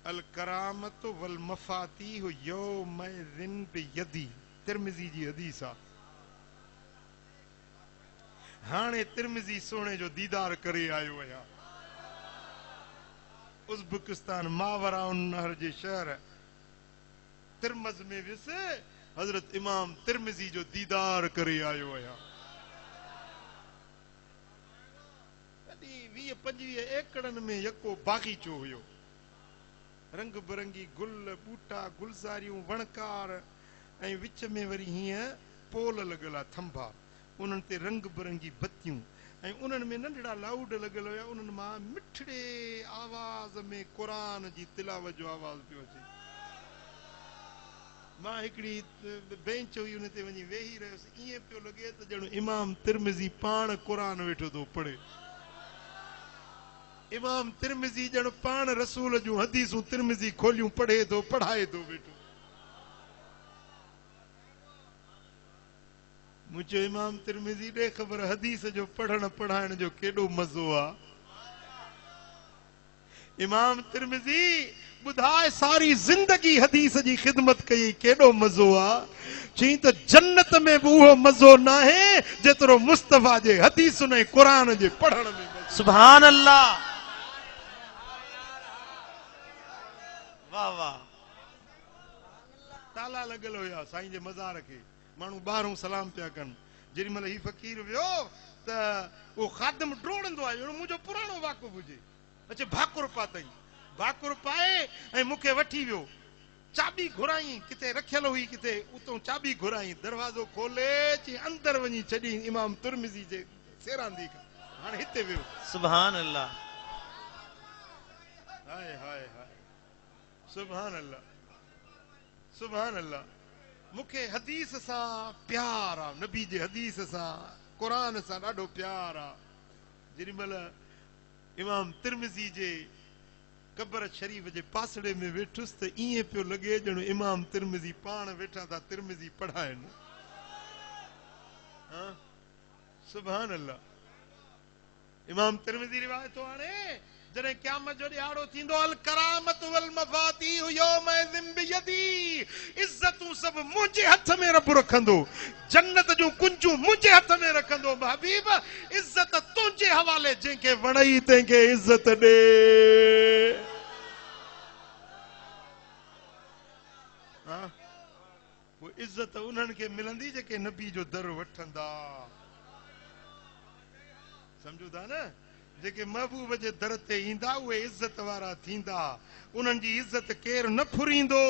अल करामत वल मफ़ातीह यौमइज़िन बियदी, तिरमिज़ी जी हदीस आहे। हाणे तिरमिज़ी सोने जो दीदार करे आयो आहियां। उज़्बेकिस्तान मावराउन नहर जे शहर तिरमज़ में वियुसि, हज़रत इमाम तिरमिज़ी जो दीदार करे आयो आहियां। 20-25 एकड़नि में यको बाग़ीचो हुयो, रंग बिरंगी गुल बूटा गुलज़ारियूं वणकार, ऐं विच में वरी हीअं पोल लॻल आहे थंभा, उन्हनि ते रंग बिरंगी बत्तियूं, ऐं उन्हनि में नंढड़ा लाउड लॻल हुया, उन्हनि मां मिठड़े आवाज़ में क़ुरान जी तिलावत जो आवाज़ पियो अचे। मां हिकिड़ी बेंच हुई, उन ते वञी वेही रहियुसि, ईअं पियो लॻे त ॼण इमाम तिरमिज़ी पाण क़ुरान वेठो थो पढ़े। इमाम तिरमिज़ी ॼण पाण रसूल जूं हदीसूं तिरमिज़ी खोलियूं पढ़े थो, पढ़ाए थो वेठो। मुंहिंजो इमाम तिरमिज़ी ॾे ख़बर हदीस जो पढ़ण पढ़ाइण जो केॾो मज़ो आहे। इमाम तिरमिज़ी ॿुधाए सारी ज़िंदगी हदीस जी ख़िदमत कई, केॾो मज़ो आहे। चई त जन्नत में बि उहो मज़ो न आहे जेतिरो मुस्तफ़ा जे हदीसुनि ऐं क़ुरान जे पढ़ण में। सुभान अल्लाह। वाह वाह। ताला लॻल हुया साईं जे मज़ार खे, माण्हू ॿाहिरों सलाम पिया कनि। जेॾी महिल ही फ़क़ीर वियो त उहो ख़ादिम डोड़ंदो आयो, मुंहिंजो पुराणो वाक़ुफ़ हुजे, अचे भाकुर पातई, भाकुर पाए ऐं मूंखे वठी वियो। चाबी घुराई, किथे रखियल हुई, किथे उतां चाबी घुराई, दरवाज़ो खोले चई अंदर वञी छॾी इमाम तिरमिज़ी जे सेरांदी खां, हाणे हिते वियो। सुभान अल्लाह। हाय हाय हाय, सुभान अल्लाह, सुभान अल्लाह। मूंखे हदीस सां प्यार आहे, नबी जे हदीस सां क़ुरान सां ॾाढो प्यार आहे। जेॾी महिल इमाम तिरमिज़ी जे कब्र शरीफ़ जे पासड़े में वेठुसि त ईअं पियो लॻे ॼण इमाम तिरमिज़ी पाण वेठा था तिरमिज़ी पढ़ाइनि। हाँ सुभान अल्लाह। इमाम तिरमिज़ी रिवायत हाणे जॾहिं क़यामत जो ॾियारो थींदो, अल करामत वल मफ़ातीह यौमइज़िन बियदी, इज़तूं सभु मुंहिंजे हथ में रब रखंदो, जन्नत जूं कुंजूं मुंहिंजे हथ में रखंदो। हबीब इज़त तुंहिंजे हवाले जंहिंखे वणई तंहिंखे इज्जत ॾे। हाँ? वो इज्जत उन्हनि खे मिलंदी जेके नबी जो दर वठंदा। समझो था न, जेके महबूब जे दर ते ईंदा उहे इज्जत वारा थींदा। उन्हनि जी इज्जत केर न फुरींदो।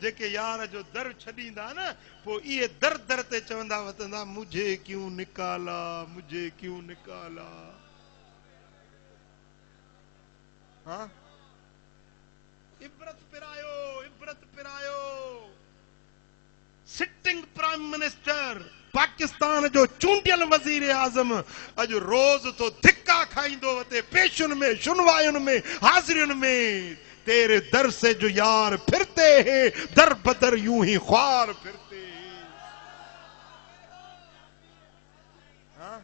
जेके यार जो दर छॾींदा न पोइ इहे दर दर ते चवंदा वतंदा मुझे क्यों निकाला, मुझे क्यों निकाला। हाँ? इबरत पिरायो, इबरत पिरायो। सिटिंग प्राइम मिनिस्टर पाकिस्तान जो चूंडियल वजीर आजम अॼु रोज़ तो धिक्का खाईंदो वते पेशुनि में, शुनवायुनि में, हाज़िरियुनि में। तेरे दर से जो यार फिरते हैं दर बदर यूं ही ख्वार फिरते हैं। हाँ?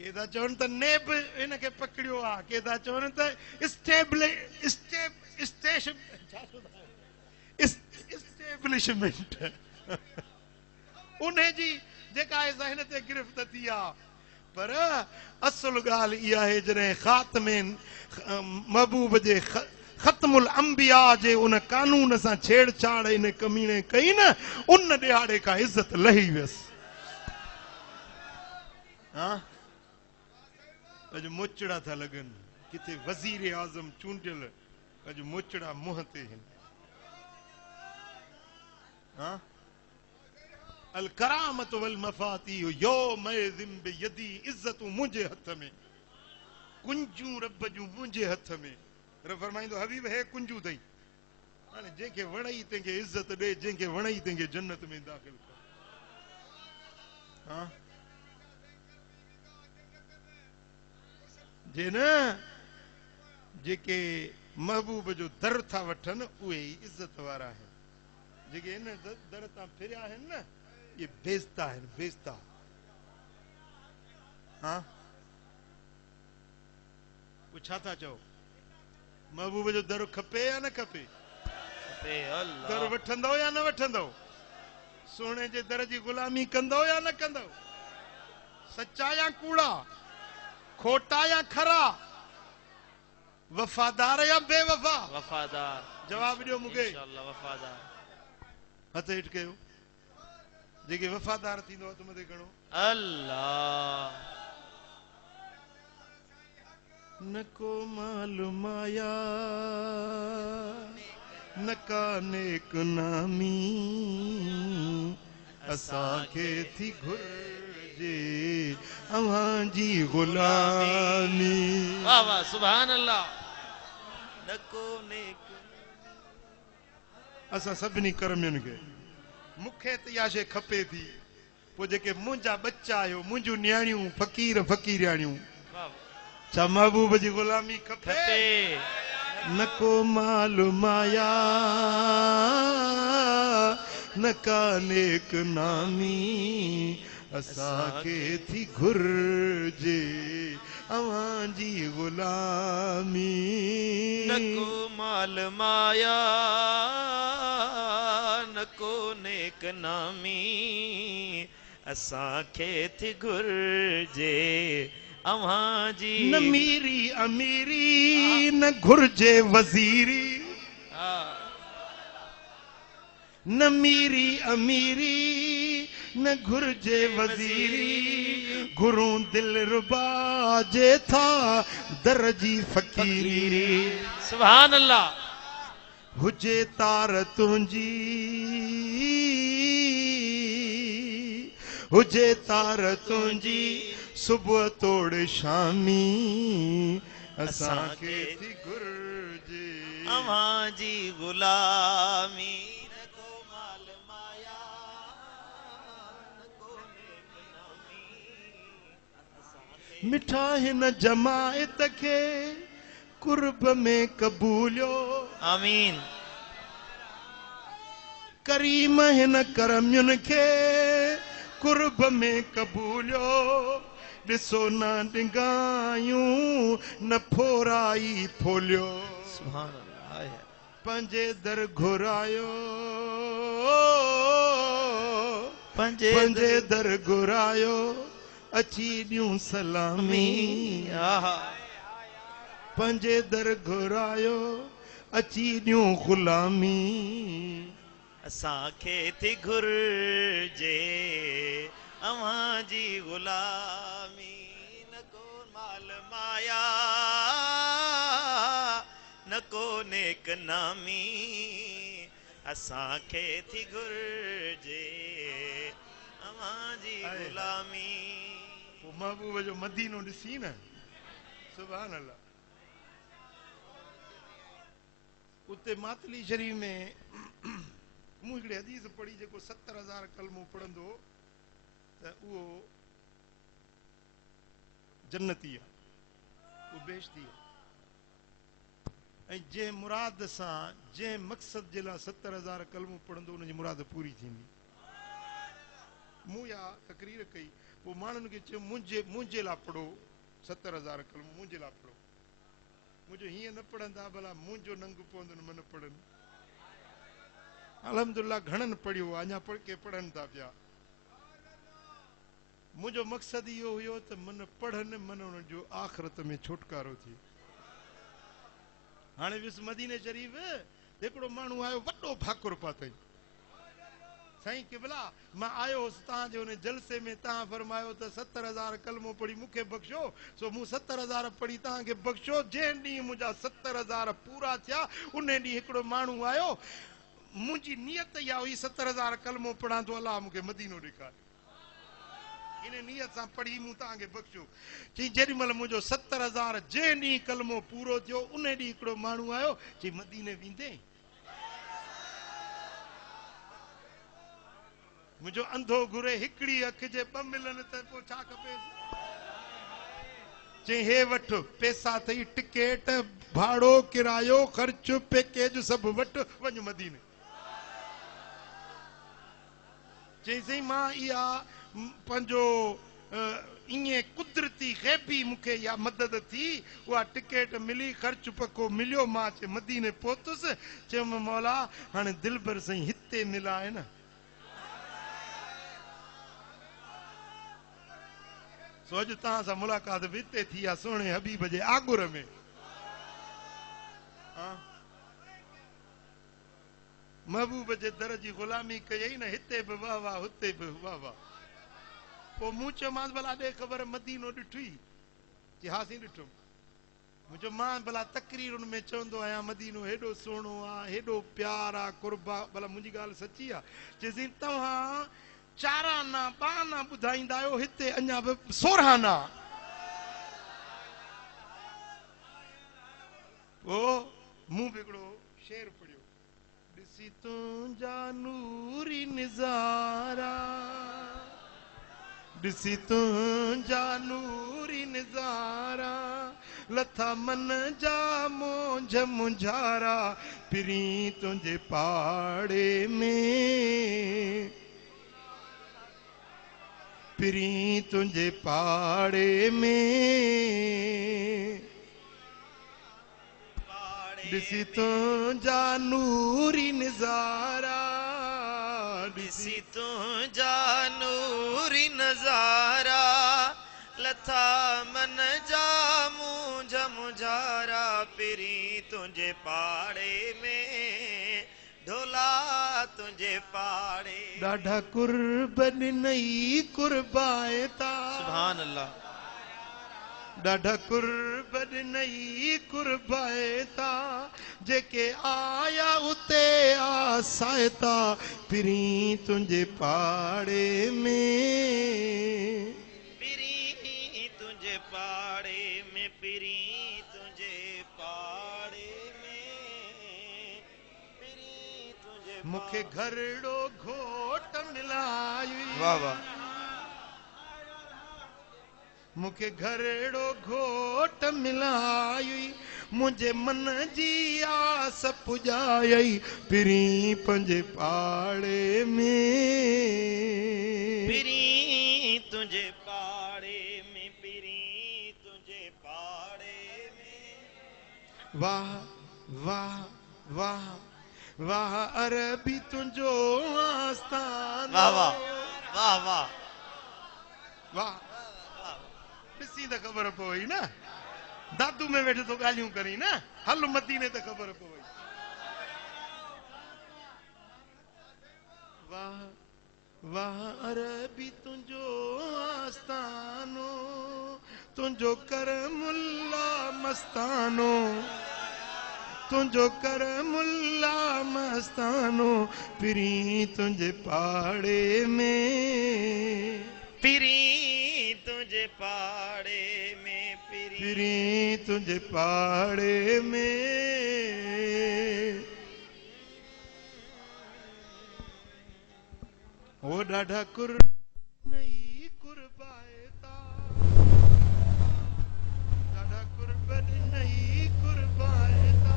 केदा चवनि त नेब इनखे पकड़ियो आहे, केदा चवनि त इस्टेब्लिशमेंट उन्हें जी जेका ज़हन ते गिरफ़्त थी आहे। पर असुल ॻाल्हि इहा आहे जॾहिं ख़ात्मे महबूब जे ख़त्मुल अंबिया जे उन कानून सां छेड़छाड़ इन कमीने कई न, उन ॾिहाड़े खां इज़त लही वियसि। हाँ? अॼु मोचड़ा था लॻनि, किथे वज़ीर आज़म चूंडियल अॼु मोचड़ा मुंहं ते आहिनि। हाँ? अल करामत वल मफाती यौमइज़िन बियदी, इज्जतूं मुंहिंजे हथ में, कुंजूं रब जूं मुंहिंजे हथ में। रब फरमाईंदो हबीब हे कुंजूं अथई, हाणे जंहिंखे वणई तंहिंखे इज्जत ॾे, जंहिंखे वणई तंहिंखे जन्नत में दाख़िल कर। हाँ? जे न जेके महबूब जो दर था वठनि उहे ई इज्जत वारा आहिनि। जेके इन दर तां फिरिया आहिनि न ये बेइज्जता आहिनि, बेइज्जता। हाँ? वो छा था चओ? महबूब जो दर खपे या न खपे? खपे। अल्लाह। दर वठंदो या न वठंदो? सोने जे दर जी गुलामी कंदो या न कंदो? सच्चा या कूड़ा, खोटा या खरा, वफादार या बेवफा? वफादार। जवाब ॾियो मूंखे। इंशाअल्लाह वफादार। हथ हेठि कयो। जेके वफादार थींदो हथ मथे खणो। अल्लाह। न को मालूम आया न का नेक नामी, असांखे थी घुर्जे अव्हां जी गुलामी। वाह वाह सुभान अल्लाह। न को नेक असां सभिनी कर्मियुनि खे मूंखे त इहा शइ खपे थी। पोइ जेके मुंहिंजा बच्चा आहियो, मुंहिंजूं न्याणियूं फ़क़ीर फ़क़ीरियाणियूं, छा महबूब जी गुलामी खपे? न को मालूम आया न का नेक नामी, असांखे थी घुर्जे अव्हां जी गुलामी। न को माल माया न को नेक नामी, असांखे थी घुर्जे अव्हां जी। न मीरी अमीरी न घुर्जे वज़ीरी, न मीरी अमीरी न घुर्जे वज़ीरी, घुरूं दिल रुबा जे था दर जी फ़क़ीरी। सुभान अल्लाह। हुजे तार तुंहिंजी, हुजे तार तुंहिंजी सुबुह तोड़ शामी, असांखे थी घुर्जे अव्हां जी गुलामी। न को माल माया न को नेक नामी। मिठा हिन जमायत खे कुर्ब में कबूलियो, आमीन। करीम हिन करमियुनि खे कुर्ब में कबूलियो। ॾिसो न डिंगायूं न फोराई फोलियो, सुभान अल्लाह। पंहिंजे दर घुरायो, पंहिंजे पंहिंजे दर घुरायो, अची ॾियूं सलामी आहा पंहिंजे दर घुरायो अची ॾियूं ग़ुलामी असांखे थी घुर्जे अव्हां जी ग़ुलामी न को माल माया न को नेक नामी असांखे थी घुर्जे अव्हां जी ग़ुलामी पोइ महबूब जो मदीनो ॾिसी न सुभान अल्लाह उते मातली शरीफ में मूं हिकिड़े हदीस पढ़ी जेको 70,000 कलमो पढ़ंदो त उहो जन्नती आहे उहो बेशती आहे ऐं जंहिं मुराद सां जंहिं मक़सद जे लाइ 70,000 कलमो पढ़ंदो उनजी मुराद पूरी थींदी मूं या तकरीर कई पोइ माण्हुनि खे चयो मुंहिंजे लाइ पढ़ो 70,000 कलमो मुंहिंजे लाइ पढ़ो मुंहिंजो हीअं न पढ़ंदा भला मुंहिंजो नंग पवंदो न मन पढ़नि अल्हम्दुलिल्लाह घणनि पढ़ियो अञा पढ़ के पढ़नि था पिया मुंहिंजो मक़सदु इहो हुयो त मन पढ़नि मन उन्हनि जो आख़िरत में छुटकारो थिए हाणे विस मदीने शरीफ़ हिकिड़ो माण्हू आयो वॾो भाकुर पातई साईं किबला मां आयो हुउसि तव्हांजे हुन जलसे में तव्हां फरमायो त 70,000 कलमो पढ़ी मूंखे बख़्शो सो मूं 70,000 पढ़ी तव्हांखे बख़्शो जंहिं ॾींहुं मुंहिंजा 70,000 पूरा थिया उन ॾींहुं हिकिड़ो माण्हू आयो मुंहिंजी नियत इहा हुई 70,000 कलमो पढ़ां तो अलाह मूंखे मदीनो ॾेखारे इन नियत सां पढ़ी मूं तव्हांखे बख़्शो चई जेॾी महिल मुंहिंजो 70,000 जंहिं ॾींहुं कलमो पूरो थियो उन ॾींहुं हिकिड़ो माण्हू आयो चई मदीने वेंदे मुंहिंजो अंधो घुरे हिकिड़ी अखि जे ॿ मिलनि त पोइ छा खपेसि चई हे वठि पैसा अथई टिकेट भाड़ो किरायो ख़र्च पैकेज सभु वठि वञ मदीने चई साईं मां इहा पंहिंजो ईअं कुदरती ग़ैबी मूंखे इहा मदद थी उहा टिकेट मिली ख़र्च पको मिलियो मां चए मदीने पहुतुसि चयुमि मौला हाणे दिलबर साईं हिते मिला आहे न सो अॼु तव्हां सां मुलाक़ात बि हिते थी आहे सोणे हबीब जे आगुर में महबूब जे दर जी ग़ुलामी कयई न हिते बि वाह वाह हुते बि वाह वाह पोइ मूं चयोमांसि भला ॾे ख़बर मदीनो ॾिठी चई हा साईं ॾिठुमि मुंहिंजो मां भला तकरीरुनि में चवंदो आहियां मदीनो हेॾो सुहिणो आहे हेॾो प्यार आहे कुर्बा भला मुंहिंजी ॻाल्हि सची आहे चई साईं तव्हां चाराना बाना ॿुधाईंदा आहियो हिते अञा बि सोरहाना पोइ मूं बि हिकिड़ो शेर पढ़ियो ॾिसी तुंहिंजा नूरी निज़ारा ॾिसी तुंहिंजा नूरी निज़ारा लथा मन जा मोंझ मुंझारा पिरी तुंहिंजे पाड़े में पिरी तुंहिंजे पाड़े में ॾिसी तुंहिंजा नूरी निज़ारा ॾिसी तुंहिंजा नूरी नज़ारा लथा मन जा मुंझ मुंझारा पिरी तुंहिंजे पाड़े में ढोला तुंहिंजे पाड़े ॾाढा कुर्ब ॾिनई कुर्बाए था सुभान अल्लाह ॾाढा कुर्ब ॾिनई कुर्बाए था जेके आया उते आसाए था पिरी तुंहिंजे पाड़े में पिरी तुंहिंजे पाड़े में पिरी तुंहिंजे पाड़े में पिरी तुंहिंजे मूंखे घरड़ो घोट मिलायो वाह वाह मूंखे घरड़ो घोट मिलायो मुंहिंजे मन जी आस पुॼाई पिरी पंहिंजे पाड़े में पिरी तुंहिंजे पाड़े में पिरी तुंहिंजे पाड़े में वाह वाह वाह वाह अरबी तुंहिंजो आस्थान वाह वाह वाह वाह वाह त ख़बर पवई न दादू में वेठे तो ॻाल्हियूं करी न हल मदीने त ख़बर पवई वाह वाह अरबी तुंहिंजो आस्तानो तुंहिंजो करमुल्ला मस्तानो तुंहिंजो करमुल्ला मस्तानो पिरी तुंहिंजे पाड़े में पिरी तुझे पाड़े में पिरी तुंहिंजे पाड़े में ओ ॾाढा नहीं कुर्बाएता ॾाढा कुर्बन नहीं कुर्बाएता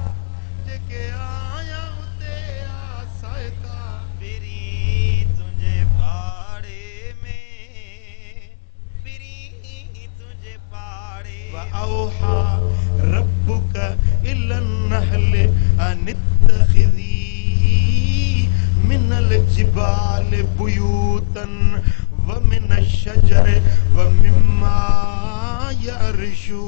जेके आया उते आसाएता पिरी तुझे पाड़े में पिरी तुझे पाड़े वअौहा रब्बुक इलन नहल अन इत्तखिज़ी मिनल जिबाल बुयूतन व मिनश शजर व मिम्मा यर्शून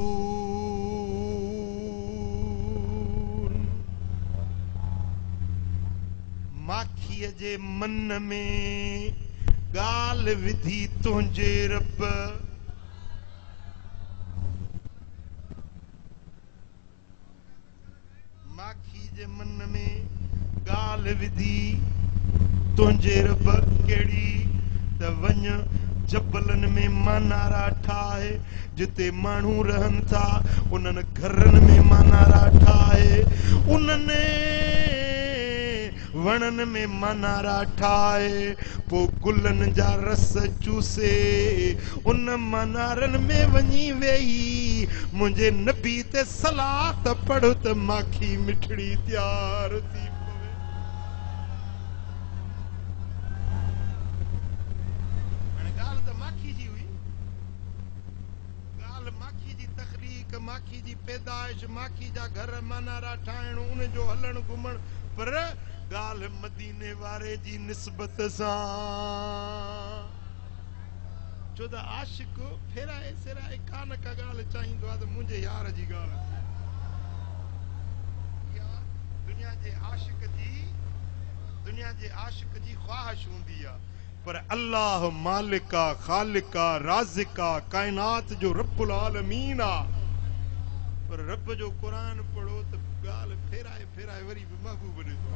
माखीअ जे मन में ॻाल्हि विधी तुंहिंजे रब माखी जे मन में ॻाल्हि विधी तुंहिंजे रब कहिड़ी त वञ जबलनि में मानारा ठाहे जिते माण्हू रहनि था उन्हनि घरनि में मानारा ठाहे उन्हनि वणनि में मानारा ठाहे पोइ गुलनि जा रस चूसे उन मानारनि में वञी वेही मुंहिंजे नबी ते सलात पढ़ो त माखी मिठड़ी तयार थी पवे ॻाल्हि त माखी जी हुई ॻाल्हि माखी जी तख़लीक़ माखी जी पैदाइश माखी जा घर मानारा ठाहिण उन जो हलण घुमण पर ॻाल्हि मदीने वारे जी निस्बत सां छो त आशिक फेराए सेराए कान का ॻाल्हि चाहींदो आहे त मुंहिंजे यार जी ॻाल्हि इहा दुनिया जे आशिक जी ख़्वाहिश हूंदी आहे पर अल्लाह मालिका ख़ालिका राज़िका काइनात जो रब्बुल आलमीन आहे पर रब जो क़ुरान पढ़ो त ॻाल्हि फेराए फेराए वरी बि महबूब ॾे थो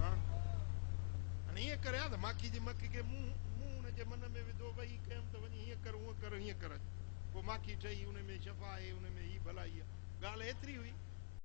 हाणे ईअं करे त माखी जी मक्खी खे मुंहुं हुनजे मन में विधो वही कयमि त वञी हीअं कर हूअं कर हीअं कर पोइ माखी ठही उन में शफ़ा आहे उन में ही भलाई आहे ॻाल्हि एतिरी हुई